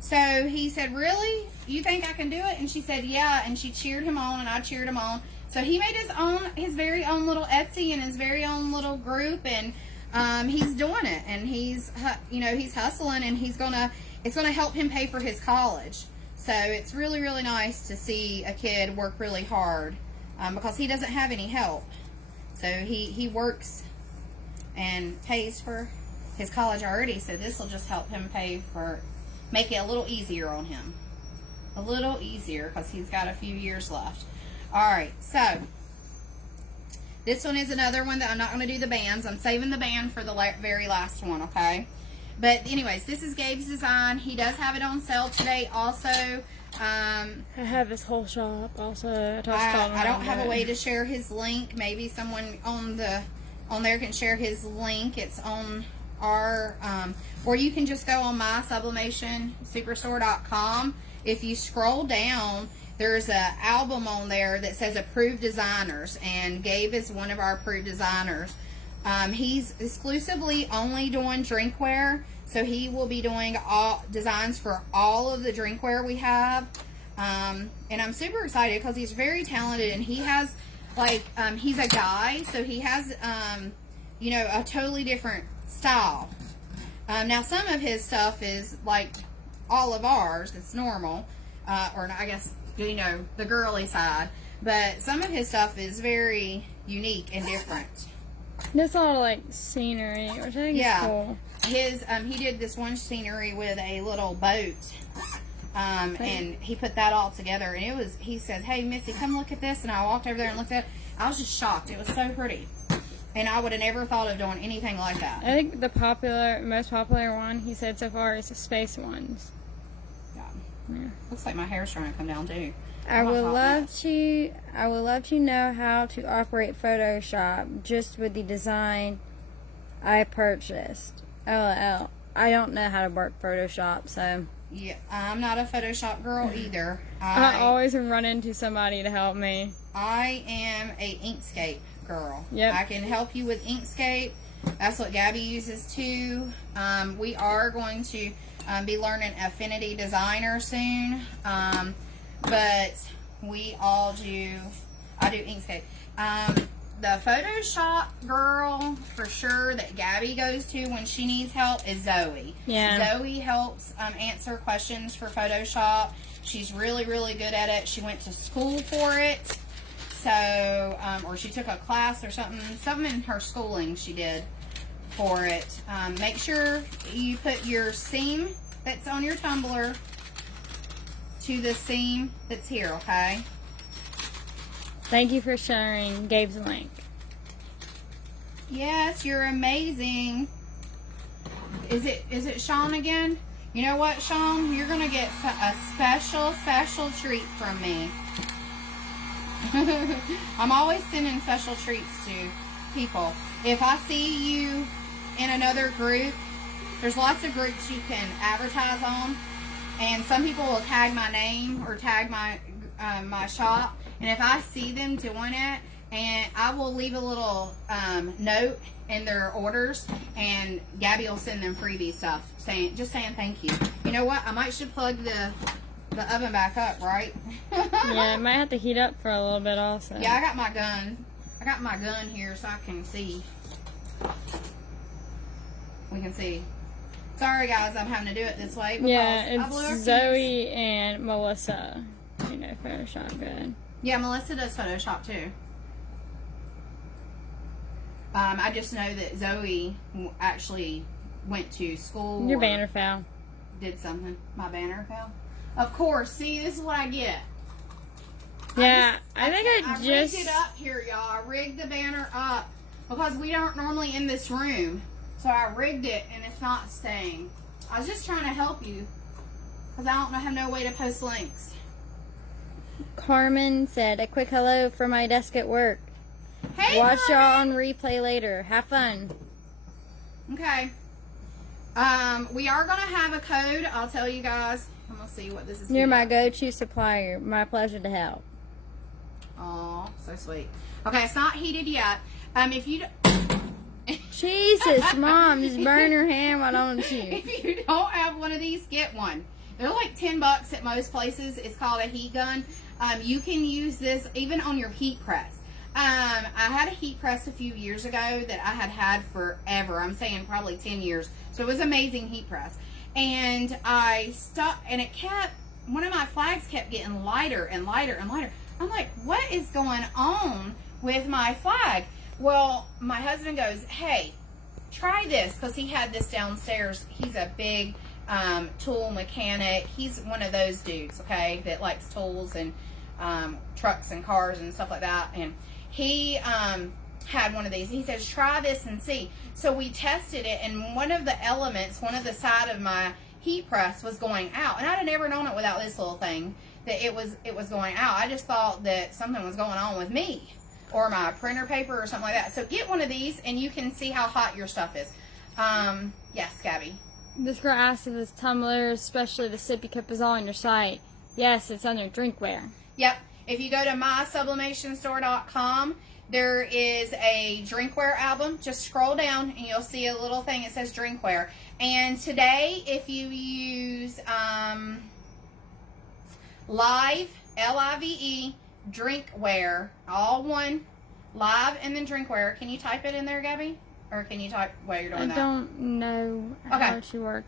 So he said, really? You think I can do it? And she said, yeah. And she cheered him on, and I cheered him on. So he made his very own little Etsy and his very own little group, and he's doing it. And he's hustling, and it's gonna help him pay for his college. So it's really, really nice to see a kid work really hard. Because he doesn't have any help. So he works and pays for his college already, so this will just help him make it a little easier on him. a little easier because he's got a few years left. All right, so this one is another one that I'm not going to do the bands. I'm saving the band for the very last one, okay? But anyways, this is Gabe's design. He does have it on sale today also. I have his whole shop also. I don't have a way to share his link. Maybe someone on there can share his link. It's on our, or you can just go on my Sublimation Superstore.com. If you scroll down, there's an album on there that says approved designers, and Gabe is one of our approved designers. He's exclusively only doing drinkware, so he will be doing all designs for all of the drinkware we have. And I'm super excited because he's very talented, and he has, like, he's a guy, so he has, you know, a totally different style. Now, some of his stuff is like all of ours. It's normal, or I guess, you know, the girly side. But some of his stuff is very unique and different. This all like scenery, which I think is cool. His he did this one scenery with a little boat, and he put that all together. And it was, he said, "Hey, Missy, come look at this." And I walked over there and looked at it. I was just shocked. It was so pretty, and I would have never thought of doing anything like that. I think the most popular one he said so far is the space ones. Yeah. Looks like my hair's trying to come down too. I would love to know how to operate Photoshop just with the design I purchased. LOL. I don't know how to work Photoshop, so. Yeah, I'm not a Photoshop girl either. I always run into somebody to help me. I am a Inkscape girl. Yep. I can help you with Inkscape. That's what Gabby uses too. We are going to be learning Affinity Designer soon. But we all do, I do Inkscape. The Photoshop girl, for sure, that Gabby goes to when she needs help is Zoe. Yeah. Zoe helps answer questions for Photoshop. She's really, really good at it. She went to school for it. So, or she took a class or something in her schooling she did for it. Make sure you put your seam that's on your tumbler to the seam that's here, okay? Thank you for sharing Gabe's link. Yes, you're amazing. Is it Sean again? You know what, Sean? You're gonna get a special treat from me. I'm always sending special treats to people. If I see you in another group, there's lots of groups you can advertise on. And some people will tag my name or tag my my shop, and if I see them doing it, and I will leave a little note in their orders, and Gabby will send them freebie stuff, just saying thank you. You know what? I might should plug the oven back up, right? Yeah, it might have to heat up for a little bit also. Yeah, I got my gun. I got my gun here so I can see. We can see. Sorry, guys, I'm having to do it this way. Yeah, it's Zoe and Melissa. You know, Photoshop good. Yeah, Melissa does Photoshop too. I just know that Zoe actually went to school. Your banner fell. Did something. My banner fell. Of course. See, this is what I get. Yeah, I rigged it up here, y'all. I rigged the banner up because we aren't normally in this room. So I rigged it, and it's not staying. I was just trying to help you, because I don't have no way to post links. Carmen said, a quick hello from my desk at work. Hey, Watch Carmen! y'all on replay later. Have fun. Okay. We are going to have a code. I'll tell you guys. I'm going to see what this is. You're my go-to supplier. My pleasure to help. Aw, so sweet. Okay, it's not heated yet. If you... Jesus, Mom, just burn your hand, why don't you? If you don't have one of these, get one. They're like $10 at most places. It's called a heat gun. You can use this even on your heat press. I had a heat press a few years ago that I had forever. I'm saying probably 10 years. So it was an amazing heat press. And I stopped, and one of my flags kept getting lighter and lighter and lighter. I'm like, what is going on with my flag? Well, my husband goes, hey, try this, because he had this downstairs. He's a big tool mechanic. He's one of those dudes, okay, that likes tools and trucks and cars and stuff like that. And he had one of these. He says, try this and see. So we tested it, and one of the elements, one of the side of my heat press was going out. And I'd have never known it without this little thing, that it was going out. I just thought that something was going on with me or my printer paper or something like that. So get one of these, and you can see how hot your stuff is. Yes, Gabby. This girl asked if this tumbler, especially the sippy cup, is all on your site. Yes, it's under drinkware. Yep. If you go to mysublimationstore.com, there is a drinkware album. Just scroll down and you'll see a little thing. It says drinkware. And today, if you use Live, Live, drinkware, all one, Live and then drinkware. Can you type it in there, Gabby? Or can you type while you're doing that? I don't know how to work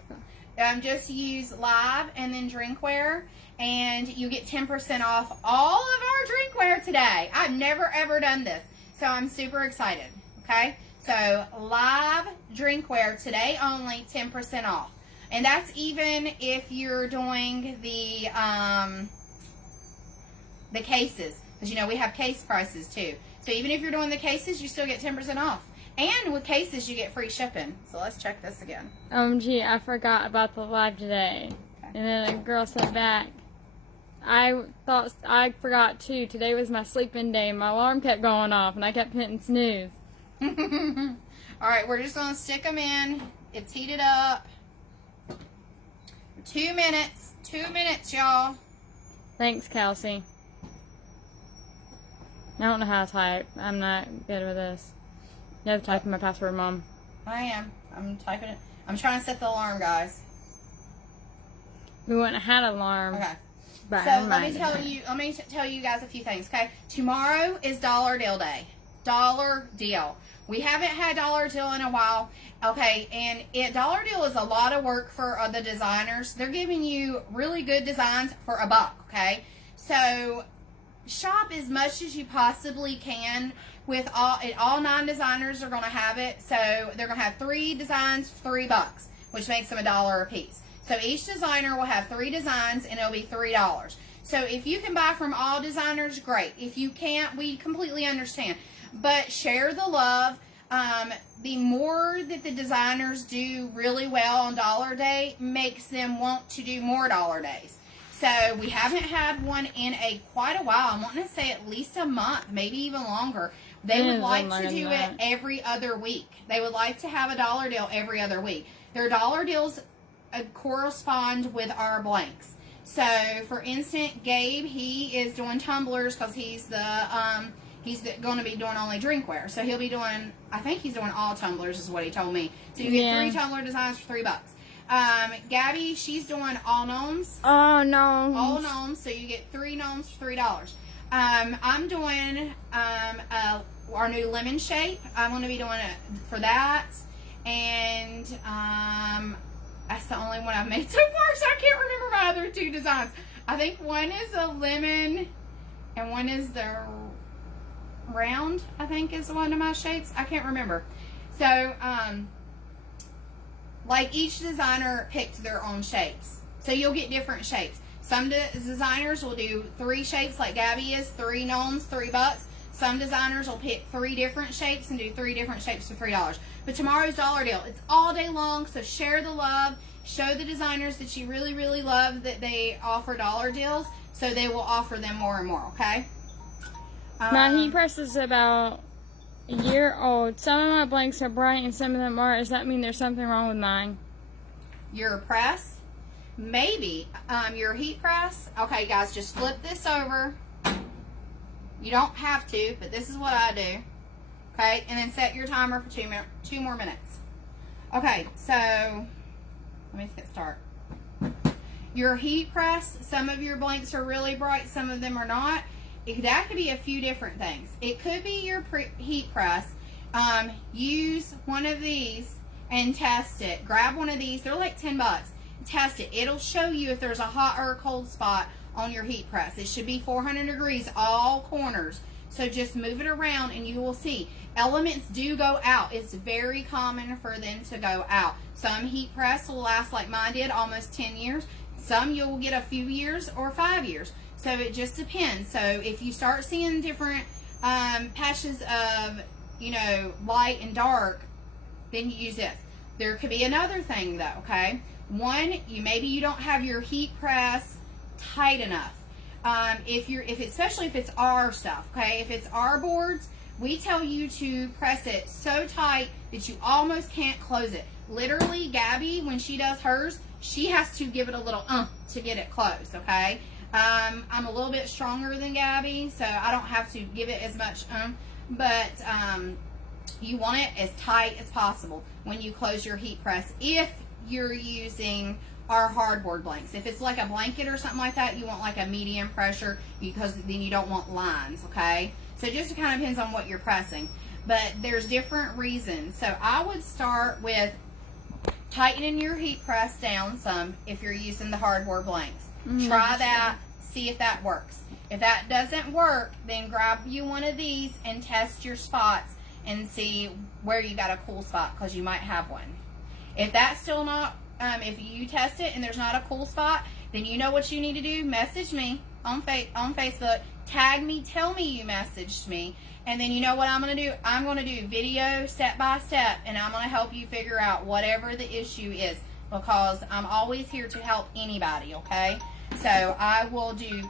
that. Just use Live and then drinkware, and you get 10% off all of our drinkware today. I've never ever done this, so I'm super excited. Okay, so Live drinkware today only 10% off, and that's even if you're doing the cases, because you know we have case prices too. So even if you're doing the cases, you still get 10% off. And with cases, you get free shipping. So let's check this again. Gee, I forgot about the live today. Okay. And then a girl said back, I forgot too. Today was my sleeping day. My alarm kept going off, and I kept hitting snooze. All right, we're just going to stick them in. It's heated up. 2 minutes. 2 minutes, y'all. Thanks, Kelsey. I don't know how to type. I'm not good with this. You have to type in my password, Mom. I am. I'm typing it. I'm trying to set the alarm, guys. We wouldn't have had an alarm. Okay. But so let me tell you guys a few things. Okay. Tomorrow is Dollar Deal Day. Dollar Deal. We haven't had Dollar Deal in a while. Okay, and Dollar Deal is a lot of work for the designers. They're giving you really good designs for $1. So shop as much as you possibly can. With all 9 designers are going to have it, so they're going to have 3 designs for $3, which makes them $1 a piece. So each designer will have 3 designs, and it'll be $3. So if you can buy from all designers, great. If you can't, we completely understand. But share the love. The more that the designers do really well on Dollar Day makes them want to do more Dollar Days. So we haven't had one in quite a while. I'm wanting to say at least a month, maybe even longer. They would like to do it every other week. They would like to have a dollar deal every other week. Their dollar deals correspond with our blanks. So, for instance, Gabe, he is doing tumblers because he's going to be doing only drinkware. So he'll be doing, I think he's doing all tumblers is what he told me. So you get 3 tumbler designs for $3. Gabby, she's doing all gnomes. Oh, no. All gnomes, so you get 3 gnomes for $3. I'm doing our new lemon shape. I'm going to be doing it for that. And that's the only one I've made so far, so I can't remember my other 2 designs. I think one is a lemon and one is the round, I think is one of my shapes. I can't remember. So, like each designer picked their own shapes. So you'll get different shapes. Some designers will do 3 shapes like Gabby is, 3 gnomes, $3. Some designers will pick 3 different shapes and do 3 different shapes for $3. But tomorrow's dollar deal. It's all day long, so share the love. Show the designers that you really, really love that they offer dollar deals, so they will offer them more and more, okay? My heat press is about a year old. Some of my blanks are bright and some of them aren't. Does that mean there's something wrong with mine? Your press? Maybe. Your heat press? Okay, guys, just flip this over. You don't have to, but this is what I do. Okay, and then set your timer for 2 more minutes. Okay, so let me get started. Your heat press, some of your blanks are really bright, some of them are not. That could be a few different things. It could be your heat press. Use one of these and test it. Grab one of these. They're like $10. Test it. It'll show you if there's a hot or a cold spot on your heat press. It should be 400 degrees all corners. So just move it around and you will see. Elements do go out. It's very common for them to go out. Some heat press will last like mine did, almost 10 years. Some you'll get a few years or 5 years. So it just depends. So if you start seeing different patches of, you know, light and dark, then you use this. There could be another thing though, okay? One, maybe you don't have your heat press tight enough. Especially if it's our stuff, okay? If it's our boards, we tell you to press it so tight that you almost can't close it. Literally, Gabby, when she does hers, she has to give it a little to get it closed, okay? I'm a little bit stronger than Gabby, so I don't have to give it as much but you want it as tight as possible when you close your heat press if you're using our hardboard blanks. If it's like a blanket or something like that, you want like a medium pressure because then you don't want lines, okay? So it just kind of depends on what you're pressing. But there's different reasons. So I would start with tightening your heat press down some if you're using the hardboard blanks. Try that, see if that works. If that doesn't work, then grab you one of these and test your spots and see where you got a cool spot, because you might have one. If that's still not, if you test it and there's not a cool spot, then you know what you need to do. Message me on Facebook, tag me, tell me you messaged me, and then you know what I'm going to do? I'm going to do video step by step, and I'm going to help you figure out whatever the issue is, because I'm always here to help anybody, okay? So I will do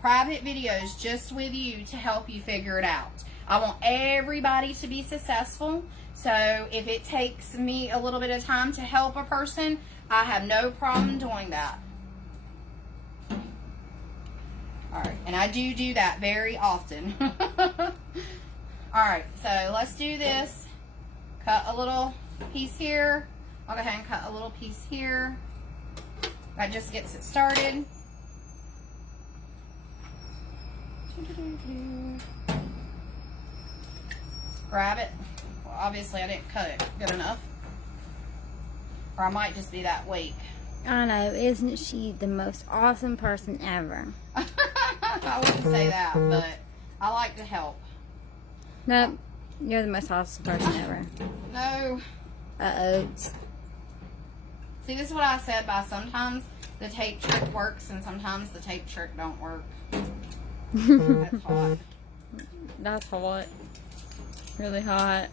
private videos just with you to help you figure it out. I want everybody to be successful. So if it takes me a little bit of time to help a person, I have no problem doing that. All right, and I do that very often. All right, so let's do this. Cut a little piece here. I'll go ahead and cut a little piece here. That just gets it started. Grab it. Well, obviously I didn't cut it good enough. Or I might just be that weak. I know, isn't she the most awesome person ever? I wouldn't say that, but I like to help. Nope, you're the most awesome person ever. No. Uh-oh. See, this is what I said by sometimes the tape trick works and sometimes the tape trick don't work. That's hot. That's hot. Really hot.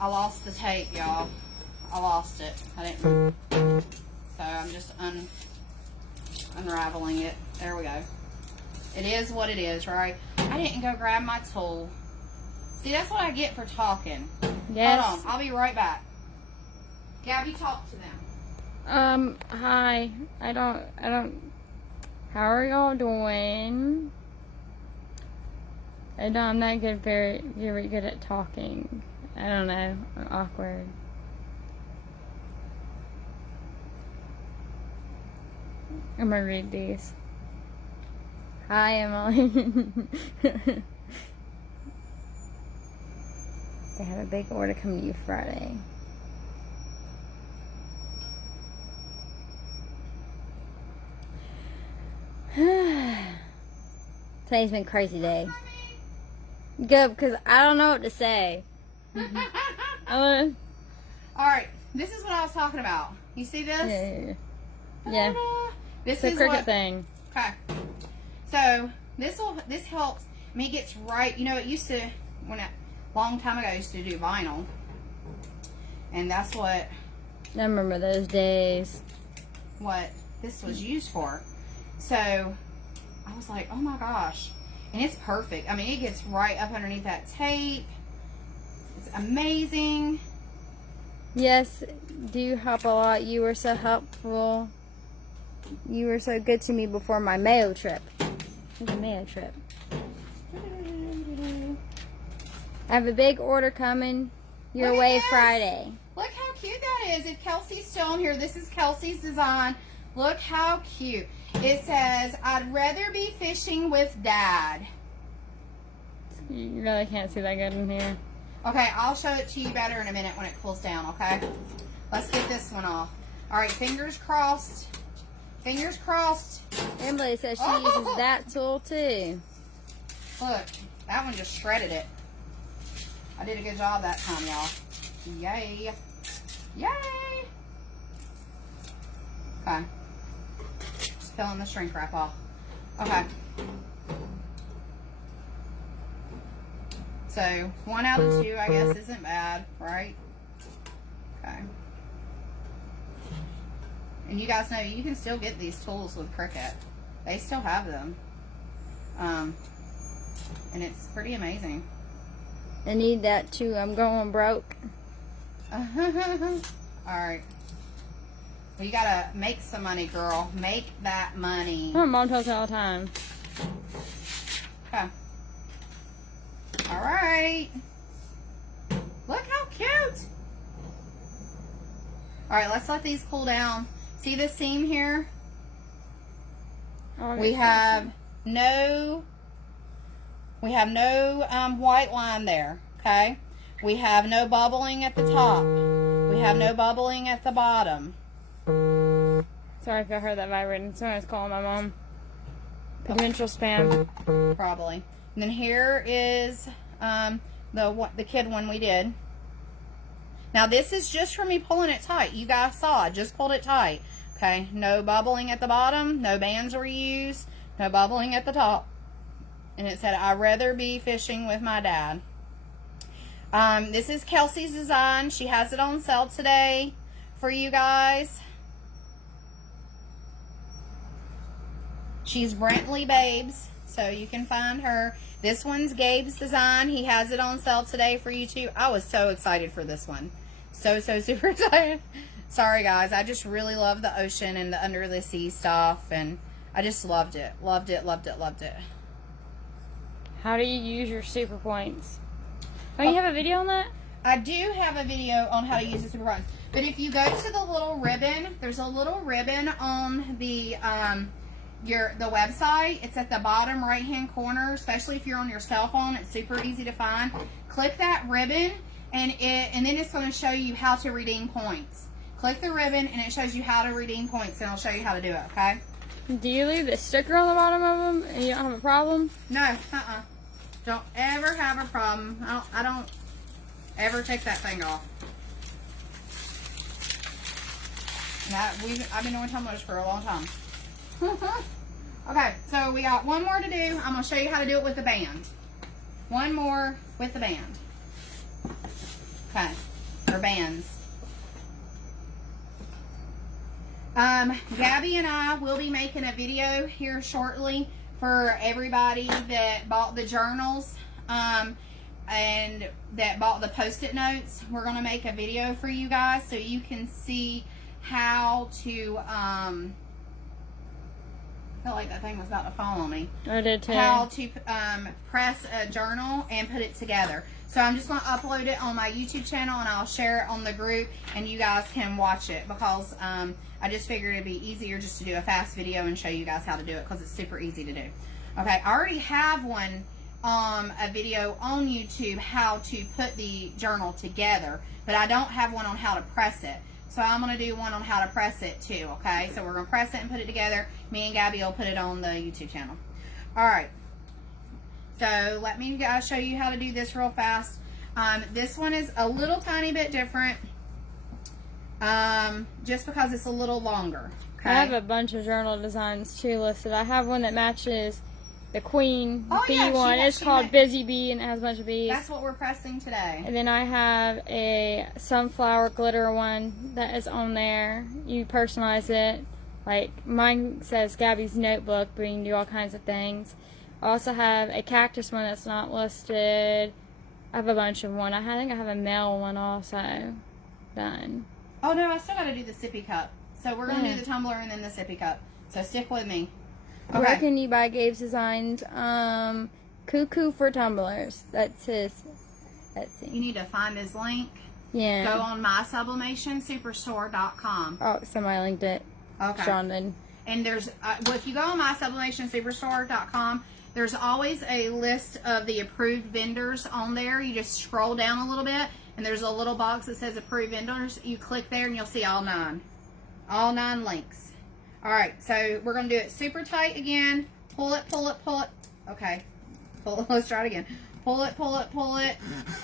I lost the tape, y'all. I lost it. I didn't. So I'm just unraveling it. There we go. It is what it is, right? I didn't go grab my tool. See, that's what I get for talking. Yes. Hold on. I'll be right back. Gabby, talk to them. Hi. I don't, how are y'all doing? I'm not very good at talking. I don't know. I'm awkward. I'm gonna read these. Hi, Emily. They have a big order coming to you Friday. Today's been a crazy day. Good, because I don't know what to say. Alright, this is what I was talking about. You see this? Yeah. This it's is a cricket what, thing. Okay. So this helps me gets right. You know, it used to long time ago I used to do vinyl, and that's what I remember those days. What this was used for. So I was like, oh my gosh, and it's perfect. I mean, it gets right up underneath that tape. It's amazing. Yes, do help a lot. You were so helpful. You were so good to me before my Mayo trip. The Mayo trip. I have a big order coming your way Friday. Look how cute that is. If Kelsey's still on here, this is Kelsey's design. Look how cute. It says, I'd rather be fishing with Dad. You really can't see that good in here. Okay, I'll show it to you better in a minute when it cools down, okay? Let's get this one off. All right, fingers crossed. Fingers crossed. Emily says she uses that tool too. Look, that one just shredded it. I did a good job that time, y'all. Yay. Yay. Okay. Just peeling the shrink wrap off. Okay. So, 1 out of 2, I guess, isn't bad, right? Okay. And you guys know you can still get these tools with Cricut. They still have them. And it's pretty amazing. I need that too. I'm going broke. Alright. Well, you gotta make some money, girl. Make that money. My mom tells me all the time. Okay. Alright. Look how cute. Alright, let's let these cool down. See this seam here? We have no white line there, okay? We have no bubbling at the top. We have no bubbling at the bottom. Sorry if I heard that vibrating. Someone's calling my mom. Potential spam. Probably. And then here is the kid one we did. Now this is just for me pulling it tight. You guys saw I just pulled it tight. Okay, no bubbling at the bottom. No bands were used. No bubbling at the top. And it said, I'd rather be fishing with my dad. This is Kelsey's design. She has it on sale today for you guys. She's Brentley Babes, so you can find her. This one's Gabe's design. He has it on sale today for you too. I was so excited for this one. So super excited. Sorry guys, I just really love the ocean and the under the sea stuff, and I just loved it. Loved it, loved it, loved it. How do you use your super points? Oh, you have a video on that? I do have a video on how to use the super points. But if you go to the little ribbon, there's a little ribbon on the website. It's at the bottom right hand corner, especially if you're on your cell phone. It's super easy to find. Click that ribbon and then it's going to show you how to redeem points. Click the ribbon and it shows you how to redeem points, and it'll show you how to do it, okay? Do you leave the sticker on the bottom of them and you don't have a problem? No, don't ever have a problem. I don't ever take that thing off. I've been doing tumblers for a long time. Okay, so we got one more to do. I'm going to show you how to do it with the band. One more with the band. Okay, or bands. Gabby and I will be making a video here shortly for everybody that bought the journals and that bought the post-it notes. We're going to make a video for you guys so you can see how to I felt like that thing was about to fall on me. I did too. How to press a journal and put it together. So I'm just going to upload it on my YouTube channel and I'll share it on the group and you guys can watch it because I just figured it'd be easier just to do a fast video and show you guys how to do it because it's super easy to do. Okay, I already have one, a video on YouTube how to put the journal together, but I don't have one on how to press it. So I'm going to do one on how to press it too, okay? So we're going to press it and put it together. Me and Gabby will put it on the YouTube channel. Alright. So let me show you how to do this real fast. This one is a little tiny bit different. Just because it's a little longer. Okay? I have a bunch of journal designs too listed. I have one that matches the Queen bee one. It's called Busy Bee and it has a bunch of bees. That's what we're pressing today. And then I have a sunflower glitter one that is on there. You personalize it. Like mine says Gabby's Notebook, but you can do all kinds of things. I also have a cactus one that's not listed. I have a bunch of one. I think I have a male one also done. Oh no, I still got to do the sippy cup. So we're going to do the tumbler and then the sippy cup. So stick with me. Okay. Where can you buy Gabe's designs? Cuckoo for tumblers. That's his. Etsy. You need to find his link. Yeah. Go on mysublimationsuperstore.com. Oh, somebody linked it. Okay. Sean did. And there's, well, if you go on mysublimationsuperstore.com, there's always a list of the approved vendors on there. You just scroll down a little bit, and there's a little box that says approved vendors. You click there, and you'll see all 9. All 9 links. All right, so we're going to do it super tight again. Pull it, pull it, pull it. Okay. Let's try it again. Pull it, pull it, pull it.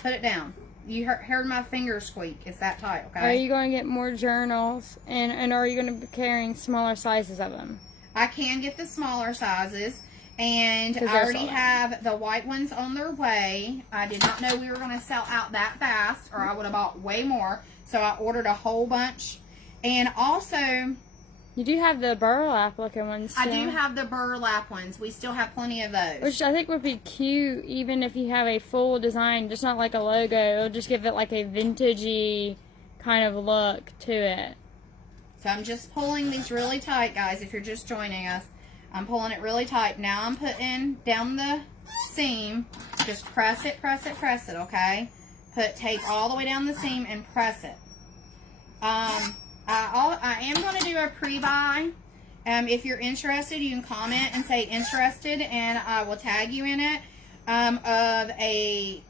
Put it down. You heard my finger squeak. It's that tight, okay? Are you going to get more journals? And are you going to be carrying smaller sizes of them? I can get the smaller sizes. And I already have the white ones on their way. I did not know we were going to sell out that fast, or I would have bought way more. So I ordered a whole bunch. And also, you do have the burlap looking ones too. I do have the burlap ones. We still have plenty of those. Which I think would be cute, even if you have a full design, just not like a logo. It'll just give it like a vintagey kind of look to it. So I'm just pulling these really tight, guys, if you're just joining us. I'm pulling it really tight. Now I'm putting down the seam. Just press it, press it, press it, okay? Put tape all the way down the seam and press it. I am going to do a pre-buy. If you're interested, you can comment and say interested, and I will tag you in it. Of a,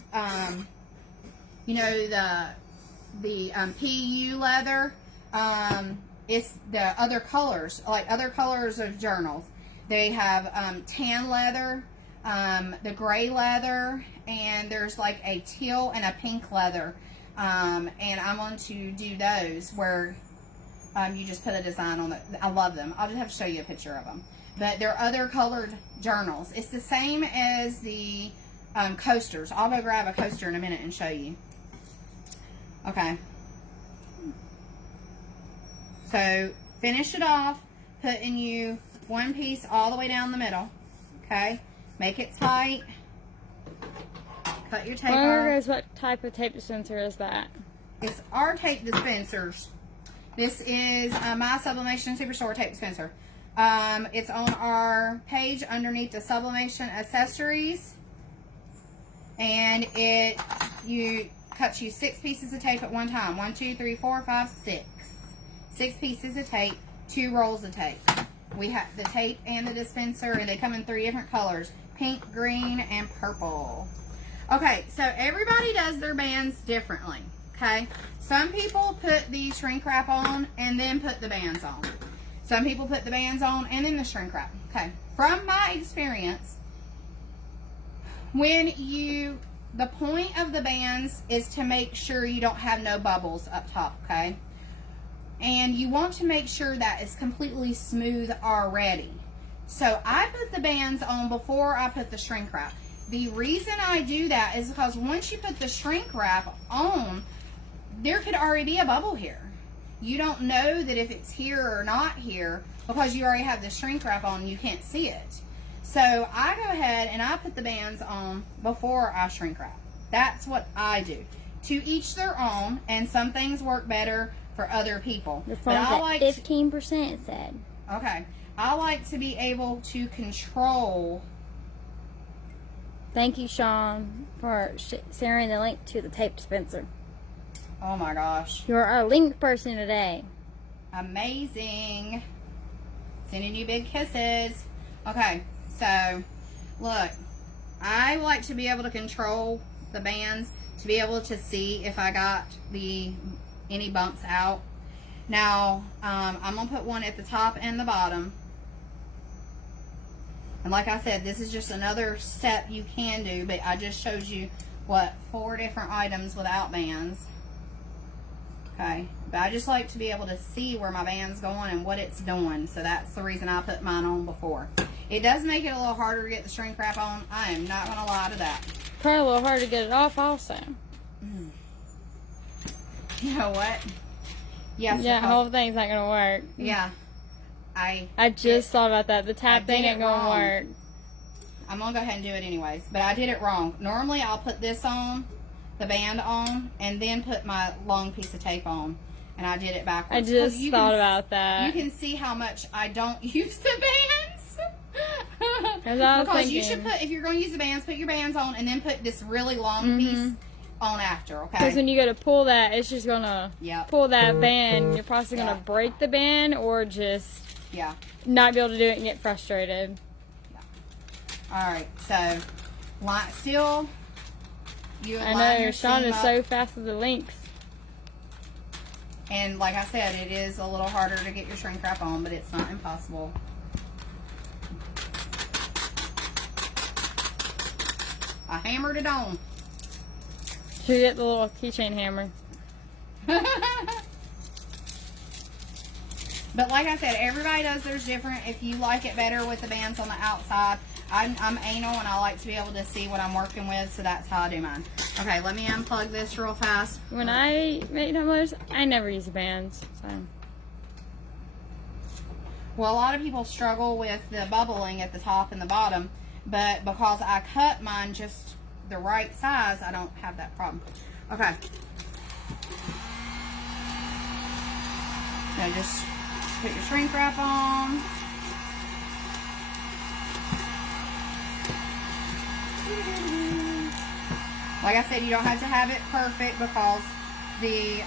you know, the PU leather. It's the other colors, like other colors of journals. They have tan leather, the gray leather, and there's like a teal and a pink leather. And I'm going to do those where you just put a design on it. I love them. I'll just have to show you a picture of them. But they're other colored journals. It's the same as the coasters. I'll go grab a coaster in a minute and show you. Okay. So finish it off, putting you one piece all the way down the middle. Okay. Make it tight. Cut your tape off. What type of tape dispenser is that? It's our tape dispensers. This is my Sublimation Superstore tape dispenser. It's on our page underneath the Sublimation accessories. And it cuts you 6 pieces of tape at one time. 1, 2, 3, 4, 5, 6. 6 pieces of tape, 2 rolls of tape. We have the tape and the dispenser, and they come in 3 different colors: pink, green, and purple. Okay, so everybody does their bands differently, okay? Some people put the shrink wrap on and then put the bands on. Some people put the bands on and then the shrink wrap, okay? From my experience, the point of the bands is to make sure you don't have no bubbles up top, okay? And you want to make sure that it's completely smooth already. So I put the bands on before I put the shrink wrap. The reason I do that is because once you put the shrink wrap on, there could already be a bubble here. You don't know that if it's here or not here because you already have the shrink wrap on and you can't see it. So I go ahead and I put the bands on before I shrink wrap. That's what I do. To each their own, and some things work better for other people. The phone's at 15%, it said. Okay. I like to be able to control. Thank you, Sean, for sharing the link to the tape dispenser. Oh my gosh. You're our link person today. Amazing. Sending you big kisses. Okay, so look, I like to be able to control the bands, to be able to see if I got any bumps out. Now, I'm going to put one at the top and the bottom. And like I said, this is just another step you can do, but I just showed you, 4 different items without bands. Okay, but I just like to be able to see where my band's going and what it's doing, so that's the reason I put mine on before. It does make it a little harder to get the shrink wrap on. I am not going to lie to that. Probably a little hard to get it off also. You know what? Yes. Yeah, the whole thing's not going to work. Yeah. I just thought about that. The tab thing ain't going to work. I'm going to go ahead and do it anyways, but I did it wrong. Normally I'll put this on, the band on, and then put my long piece of tape on. And I did it backwards. I just thought about that. You can see how much I don't use the bands. Because you should put, if you're going to use the bands, put your bands on and then put this really long piece on after, okay? Because when you go to pull that, it's just going to pull that band. You're possibly going to break the band or just not be able to do it and get frustrated. Alright, so still I know, Sean is so fast with the links. And like I said, it is a little harder to get your shrink wrap on, but it's not impossible. I hammered it on. Should we get the little keychain hammer? But like I said, everybody does theirs different. If you like it better with the bands on the outside, I'm anal and I like to be able to see what I'm working with, so that's how I do mine. Okay, let me unplug this real fast. When I make tumblers, I never use bands. So. Well, a lot of people struggle with the bubbling at the top and the bottom, but because I cut mine just the right size, I don't have that problem. Okay. Now just put your shrink wrap on. Like I said, you don't have to have it perfect because the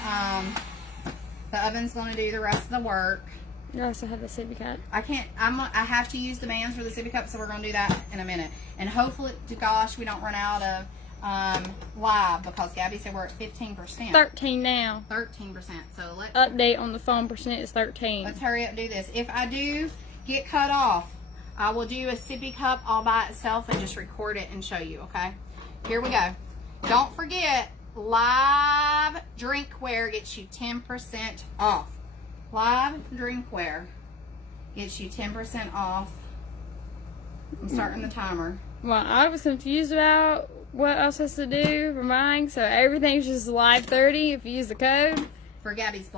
oven's going to do the rest of the work. You also have the sippy cup. I have to use the bands for the sippy cup, so we're going to do that in a minute. And hopefully, to gosh, we don't run out of live because Gabby said we're at 15%. 13 now. 13%. So let's update on the phone percent is 13. Let's hurry up and do this. If I do get cut off, I will do a sippy cup all by itself and just record it and show you, okay? Here we go. Don't forget, live drinkware gets you 10% off. Live drinkware gets you 10% off. I'm starting the timer. Well, I was confused about what else has to do for mine, so everything's just live 30 if you use the code. For Gabby's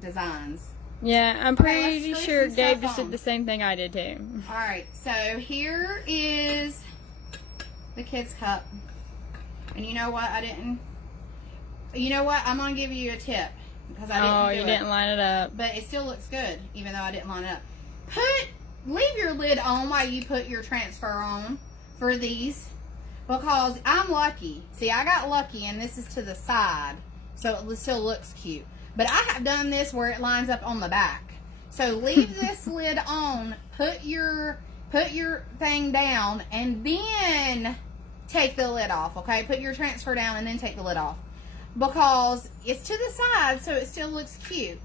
designs. Yeah, I'm pretty let's sure some Dave stuff just on. did the same thing I did too. Alright, so here is the kids' cup. And you know what? You know what? I'm going to give you a tip. Because I didn't do you didn't line it up. But it still looks good, even though I didn't line it up. Leave your lid on while you put your transfer on for these. Because I'm lucky. See, I got lucky, and this is to the side. So it still looks cute. But I have done this where it lines up on the back. So leave this lid on. Put your thing down, and then take the lid off, okay? Put your transfer down and then take the lid off. Because it's to the side, so it still looks cute.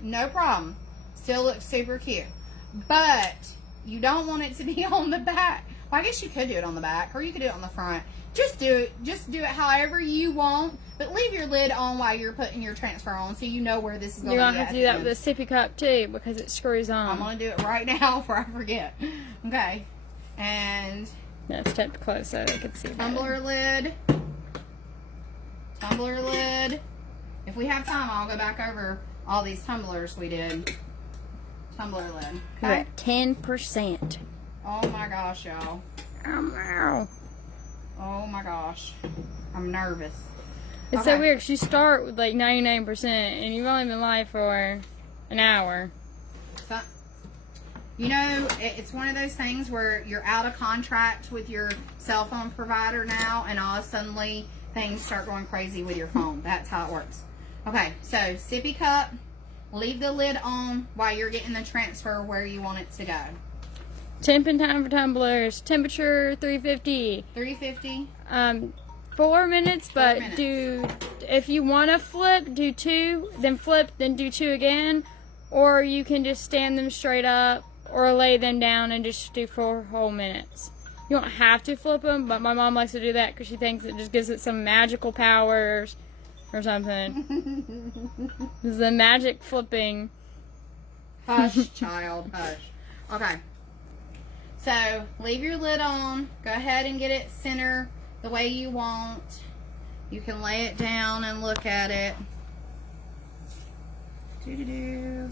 No problem. Still looks super cute. But you don't want it to be on the back. Well, I guess you could do it on the back, or you could do it on the front. Just do it however you want, but leave your lid on while you're putting your transfer on so you know where this is going to be. You're going to have to do that with a sippy cup too, because it screws on. I'm going to do it right now before I forget. Okay. And let's step close so they can see that. Tumbler lid. Tumbler lid. If we have time, I'll go back over all these tumblers we did. Tumbler lid. We're at 10%. Oh my gosh, y'all. Ow. Oh my gosh. I'm nervous. It's so weird because you start with like 99% and you've only been live for an hour. So, you know, it's one of those things where you're out of contract with your cell phone provider now, and all of a sudden things start going crazy with your phone. That's how it works. Okay, so sippy cup. Leave the lid on while you're getting the transfer where you want it to go. Temp and time for tumblers. Temperature 350. 350. 4 minutes, but 4 minutes. do, if you want to flip, do 2, then flip, then do 2 again. Or you can just stand them straight up or lay them down and just do 4 whole minutes. You don't have to flip them, but my mom likes to do that because she thinks it just gives it some magical powers or something. This is the magic flipping. Hush, child, hush. Okay. So, leave your lid on. Go ahead and get it center the way you want. You can lay it down and look at it. Doo-doo-doo.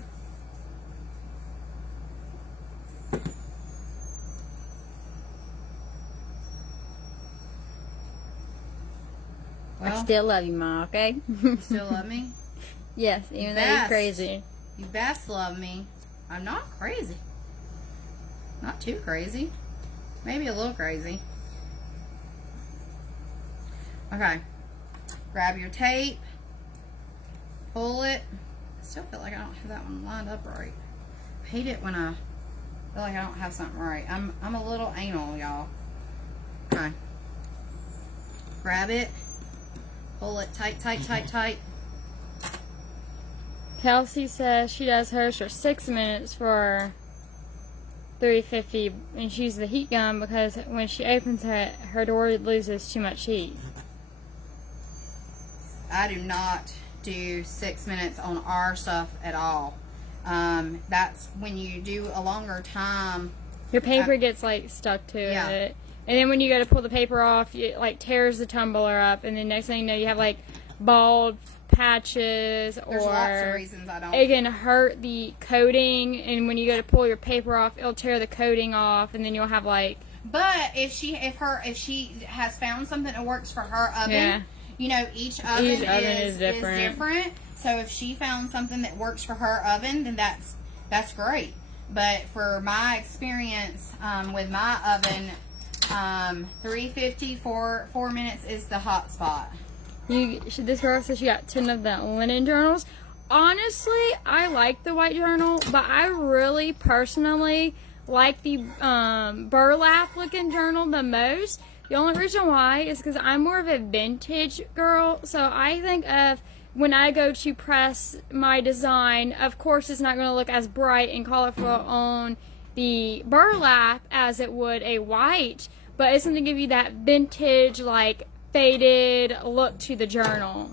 Well, I still love you, Ma, okay? you still love me? Yes, even though you're Best. crazy. You best love me. I'm not crazy. Not too crazy. Maybe a little crazy. Okay. Grab your tape. Pull it. I still feel like I don't have that one lined up right. I hate it when I feel like I don't have something right. I'm a little anal, y'all. Okay. Grab it. Pull it tight, tight, tight, tight. Kelsey says she does hers for 6 minutes for 350, and she uses the heat gun because when she opens it, her door loses too much heat. I do not do 6 minutes on our stuff at all. That's when you do a longer time. Your paper gets like stuck to it. And then when you go to pull the paper off, it like tears the tumbler up, and then next thing you know, you have like bald patches, There's or lots of reasons I don't. it can hurt the coating, and when you go to pull your paper off, it'll tear the coating off, and then you'll have like. But if she has found something that works for her oven, you know, each oven is different. So if she found something that works for her oven, then that's great. But for my experience with my oven, 350 for 4 minutes is the hot spot. This girl says she got 10 of the linen journals. Honestly, I like the white journal, but I really personally like the burlap looking journal the most. The only reason why is because I'm more of a vintage girl. So I think of when I go to press my design, of course it's not going to look as bright and colorful on the burlap as it would a white, but it's going to give you that vintage, like, faded look to the journal.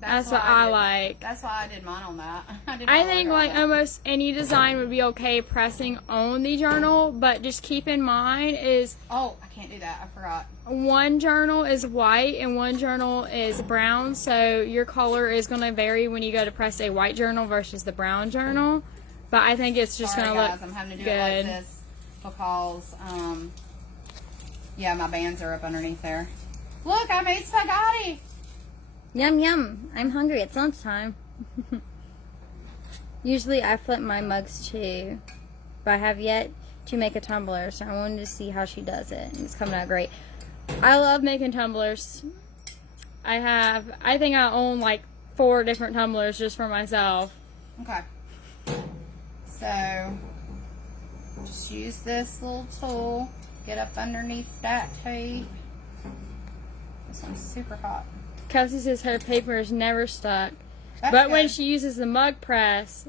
That's what I like. That's why I did mine on that. I think like almost any design would be okay pressing on the journal, but just keep in mind is... Oh, I can't do that. I forgot. One journal is white and one journal is brown, so your color is going to vary when you go to press a white journal versus the brown journal. But I think it's just going to look I'm having to do good. it like this because, yeah, my bands are up underneath there. Look, I made spaghetti. Yum, yum. I'm hungry. It's lunchtime. Usually I flip my mugs too, but I have yet to make a tumbler, so I wanted to see how she does it, and it's coming out great. I love making tumblers. I think I own like 4 different tumblers just for myself. Okay. So, just use this little tool. Get up underneath that tape. This one's super hot. Kelsey says her paper is never stuck. That's but good. when she uses the mug press...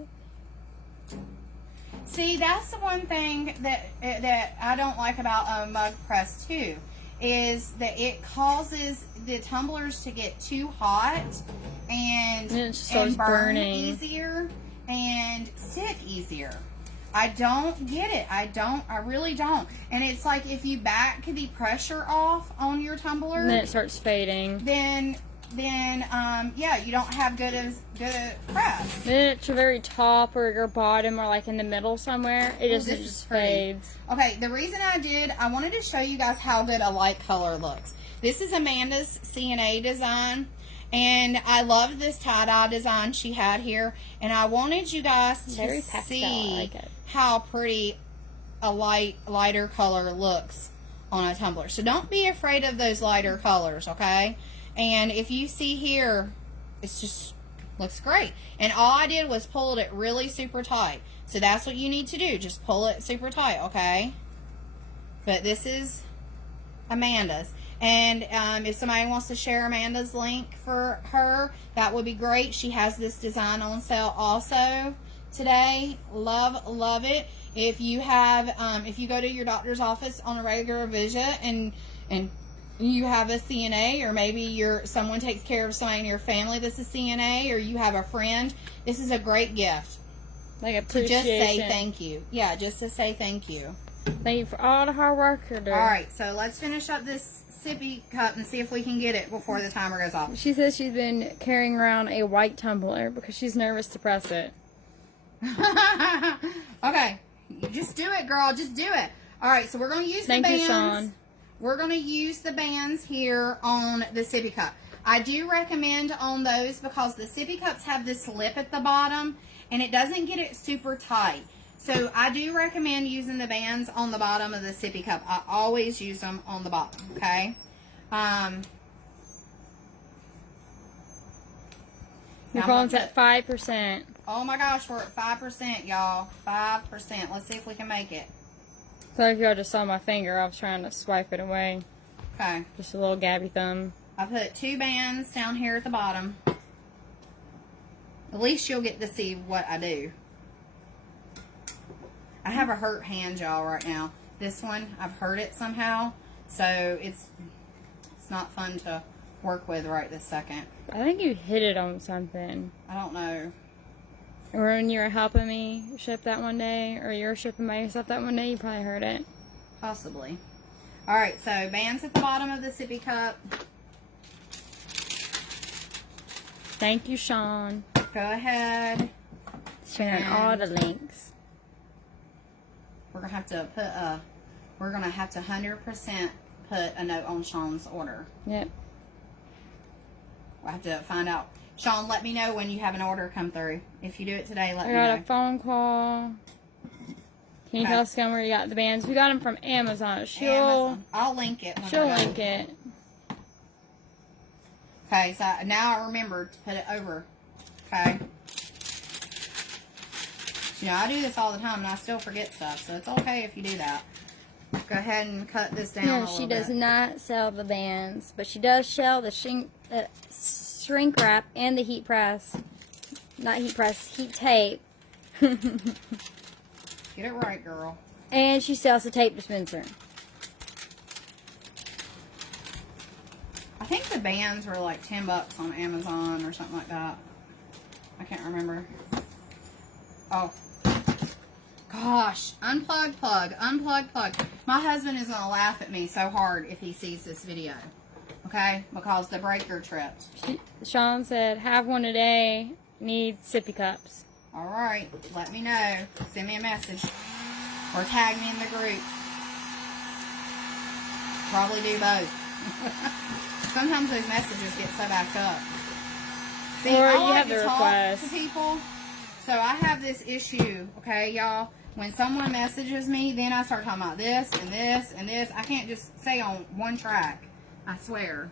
See, that's the one thing that I don't like about a mug press too, is that it causes the tumblers to get too hot and burn burning easier and stick easier. I don't get it. I really don't. And it's like if you back the pressure off on your tumbler, and then it starts fading. Then yeah, you don't have good press. Then at your very top or your bottom or like in the middle somewhere, it just fades. Okay, the reason I wanted to show you guys how good a light color looks. This is Amanda's CNA design, and I love this tie-dye design she had here, and I wanted you guys to see how pretty a lighter color looks on a tumbler. So don't be afraid of those lighter colors, okay? And if you see here, it's just looks great. And all I did was pull it really super tight. So that's what you need to do. Just pull it super tight, okay? But this is Amanda's. And if somebody wants to share Amanda's link for her, that would be great. She has this design on sale also today. Love it. If you have, if you go to your doctor's office on a regular visit and you have a CNA, or maybe someone takes care of somebody in your family that's a CNA, or you have a friend, this is a great gift. Like appreciation. To just say thank you. Yeah, just to say thank you. Thank you for all the hard work you're doing. Alright, so let's finish up this sippy cup and see if we can get it before the timer goes off. She says she's been carrying around a white tumbler because she's nervous to press it. Okay, just do it, girl. Just do it. Alright, so we're going to use the bands. Thank you, Sean. We're going to use the bands here on the sippy cup. I do recommend on those because the sippy cups have this lip at the bottom and it doesn't get it super tight. So I do recommend using the bands on the bottom of the sippy cup. I always use them on the bottom, okay? Your phone's at 5%. Oh my gosh, we're at 5%, y'all. 5%. Let's see if we can make it. Sorry if y'all just saw my finger. I was trying to swipe it away. Okay. Just a little gabby thumb. I put 2 bands down here at the bottom. At least you'll get to see what I do. I have a hurt hand, y'all, right now. This one, I've hurt it somehow. So it's not fun to work with right this second. I think you hit it on something. I don't know. Or when you were helping me ship that one day, or you were shipping by yourself that one day, you probably heard it. Possibly. Alright, so bands at the bottom of the sippy cup. Thank you, Sean. Go ahead. Sharing all the links. We're gonna have to put we're gonna have to 100% put a note on Sean's order. Yep. We'll have to find out. Sean, let me know when you have an order come through. If you do it today, let me I got know. a phone call. Can you tell Scum where you got the bands? We got them from Amazon. I'll link it. She'll link it. Okay, so now I remembered to put it over. Okay. You know, I do this all the time and I still forget stuff, so it's okay if you do that. Go ahead and cut this down a little bit. No, she does not sell the bands, but she does sell the shrink wrap and the heat press. Not heat press, heat tape. Get it right, girl. And she sells the tape dispenser. I think the bands were like $10 on Amazon or something like that. I can't remember. Oh. Gosh. Unplug, plug. Unplug, plug. My husband is going to laugh at me so hard if he sees this video. Okay? Because the breaker tripped. Sean said, have one today. Need sippy cups. Alright. Let me know. Send me a message. Or tag me in the group. Probably do both. Sometimes those messages get so backed up. See, or I you like have to the talk request. to people. So I have this issue, okay, y'all? When someone messages me, then I start talking about this and this and this. I can't just stay on one track. I swear.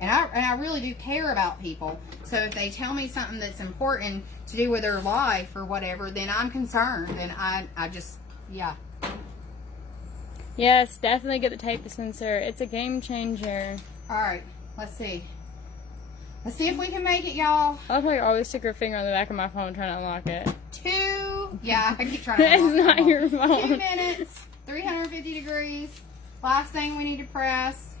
And I really do care about people. So if they tell me something that's important to do with their life or whatever, then I'm concerned. And I just, yeah. Yes, definitely get the tape dispenser. It's a game changer. Alright, let's see. Let's see if we can make it, y'all. I'll probably always stick her finger on the back of my phone trying to unlock it. 2, yeah, I keep trying to It's unlock not your phone. 2 minutes, 350 degrees. Last thing we need to press.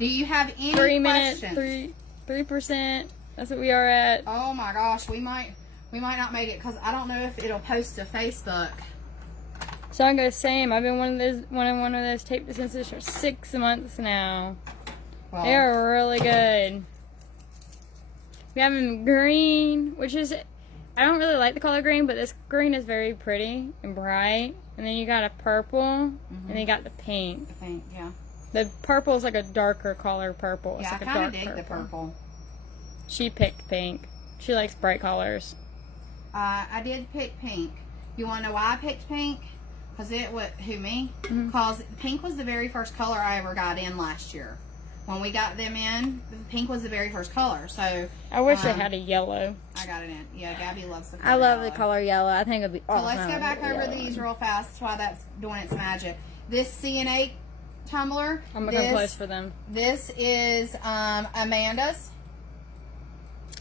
Do you have any 3 minutes, questions? 3%. That's what we are at. Oh my gosh, we might not make it because I don't know if it'll post to Facebook. Sean goes, same. I've been one of those tape dispensers for 6 months now. Well, They are really good. We have them green, which is, I don't really like the color green, but this green is very pretty and bright. And then you got a purple, and then you got the pink. I think, yeah. The purple is like a darker color purple. It's Yeah, like I a kind of dark dig the purple. She picked pink. She likes bright colors. I did pick pink. You want to know why I picked pink? Because who, me? Mhm. Because pink was the very first color I ever got in last year. When we got them in, pink was the very first color. So I wish they had a yellow. I got it in. Yeah, Gabby loves the color I love yellow. the color yellow. I think it'd be So awesome. let's go back over Yellow. these real fast. That's why that's doing its magic. This CNA tumbler. I'm gonna come close for them. This is Amanda's.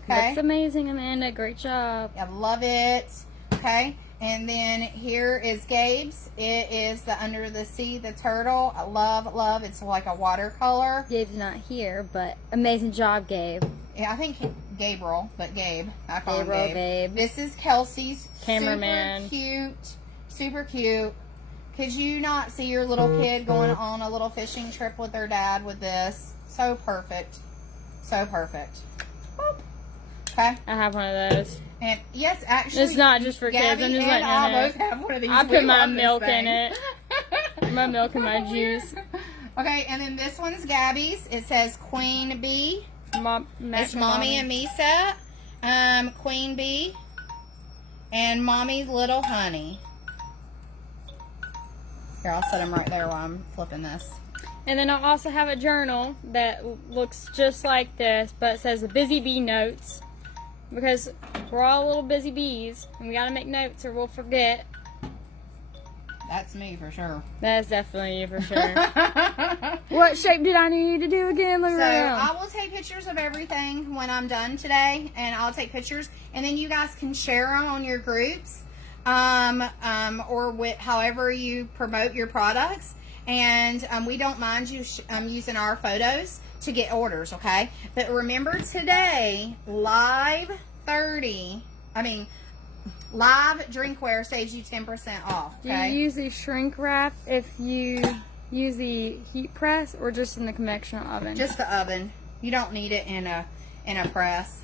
Okay. Looks amazing, Amanda. Great job. I love it. Okay. And then here is Gabe's. It is the Under the Sea, the turtle. I love. It's like a watercolor. Gabe's not here, but amazing job, Gabe. Yeah, I think Gabriel, but Gabe. I call him Gabriel, Gabe. Gabe. This is Kelsey's. Cameraman. Super cute. Could you not see your little kid going on a little fishing trip with their dad with this? So perfect. So perfect. Boop. Okay. I have one of those. And yes, actually, It's not just for kids. Gabby I'm just and letting I you know. both have one of these. I We put my love this milk thing. in it. My milk and my juice. Okay, and then this one's Gabby's. It says Queen Bee. It's Mommy and me set. Queen Bee. And Mommy's Little Honey. Here, I'll set them right there while I'm flipping this. And then I also have a journal that looks just like this, but it says the Busy Bee Notes. Because we're all little busy bees, and we gotta make notes or we'll forget. That's me for sure. That's definitely you for sure. What shape did I need to do again? Look So around. I will take pictures of everything when I'm done today, and I'll take pictures, and then you guys can share them on your groups. or with however you promote your products. And we don't mind you using our photos to get orders, okay? But remember today, live drinkware saves you 10% off, okay? Do you use the shrink wrap if you use the heat press or just in the convection oven? Just the oven. You don't need it in a press.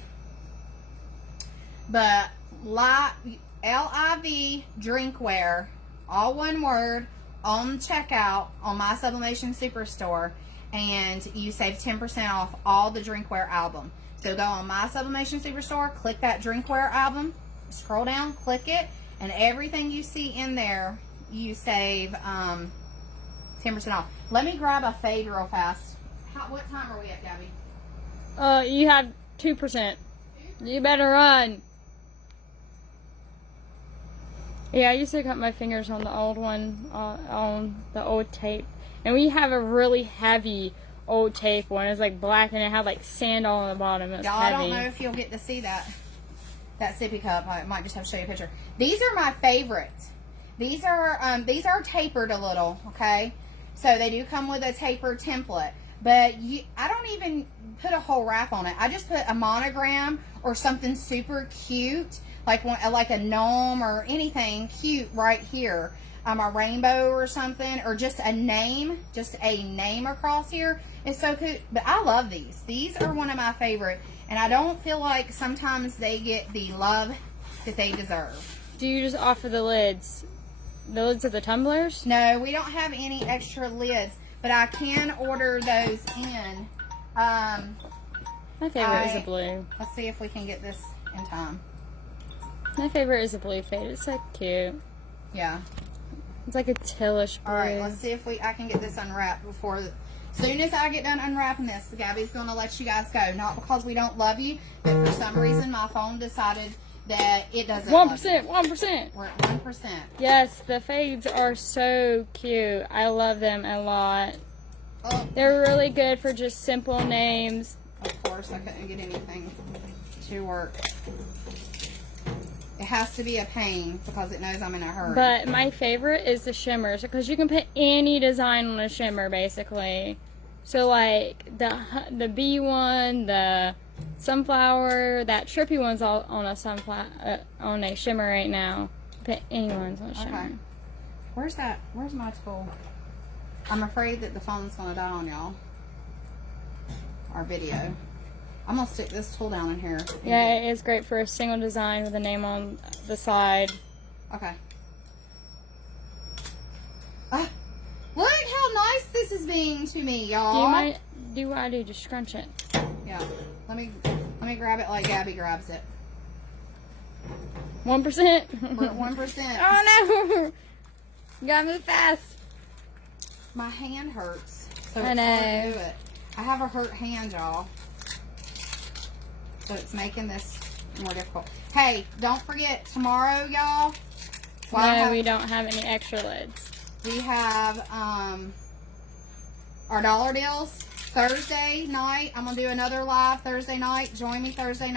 But LIV drinkware, all one word, on checkout on my Sublimation Superstore, and you save 10% off all the drinkware album. So go on my Sublimation Superstore, click that drinkware album, scroll down, click it, and everything you see in there, you save 10% off. Let me grab a fade real fast. What time are we at, Gabby? You have 2%. You better run. Yeah, I used to cut my fingers on the old one, on the old tape. And we have a really heavy old tape one. It's like black and it had like sand all on the bottom. It's Y'all, heavy. I don't know if you'll get to see that sippy cup. I might just have to show you a picture. These are my favorites. These are tapered a little, okay? So they do come with a tapered template. But I don't even put a whole wrap on it. I just put a monogram or something super cute, like a gnome or anything cute right here. A rainbow or something, or just a name across here. It's so cute. But I love these. These are one of my favorite, and I don't feel like sometimes they get the love that they deserve. Do you just offer the lids? The lids of the tumblers? No, we don't have any extra lids, but I can order those in. My favorite is a blue. Let's see if we can get this in time. My favorite is a blue fade. It's so cute. Yeah. It's like a tealish blue. Alright, let's see if I can get this unwrapped before. As soon as I get done unwrapping this, Gabby's going to let you guys go. Not because we don't love you, but for some reason my phone decided that it doesn't 1%, 1%. We're at 1%. Yes, the fades are so cute. I love them a lot. Oh. They're really good for just simple names. Of course, I couldn't get anything to work. It has to be a pain because it knows I'm in a hurry. But my favorite is the shimmers, because you can put any design on a shimmer basically. So like the bee one, the sunflower, that trippy one's all on a sunflower on a shimmer right now. Put any ones on a shimmer. Okay. Where's my tool? I'm afraid that the phone's gonna die on y'all. Our video. I'm gonna stick this tool down in here. Yeah, it is great for a single design with a name on the side. Okay. Look how nice this is being to me, y'all. Do what I do, just scrunch it. Yeah. Let me grab it like Gabby grabs it. 1%. We're at 1%. Oh no! You gotta move fast. My hand hurts, so I it's hard to know. do it. I have a hurt hand, y'all. So it's making this more difficult. Hey, don't forget tomorrow, y'all. No, we don't have any extra lids. We have our dollar deals Thursday night. I'm gonna do another live Thursday night. Join me Thursday night.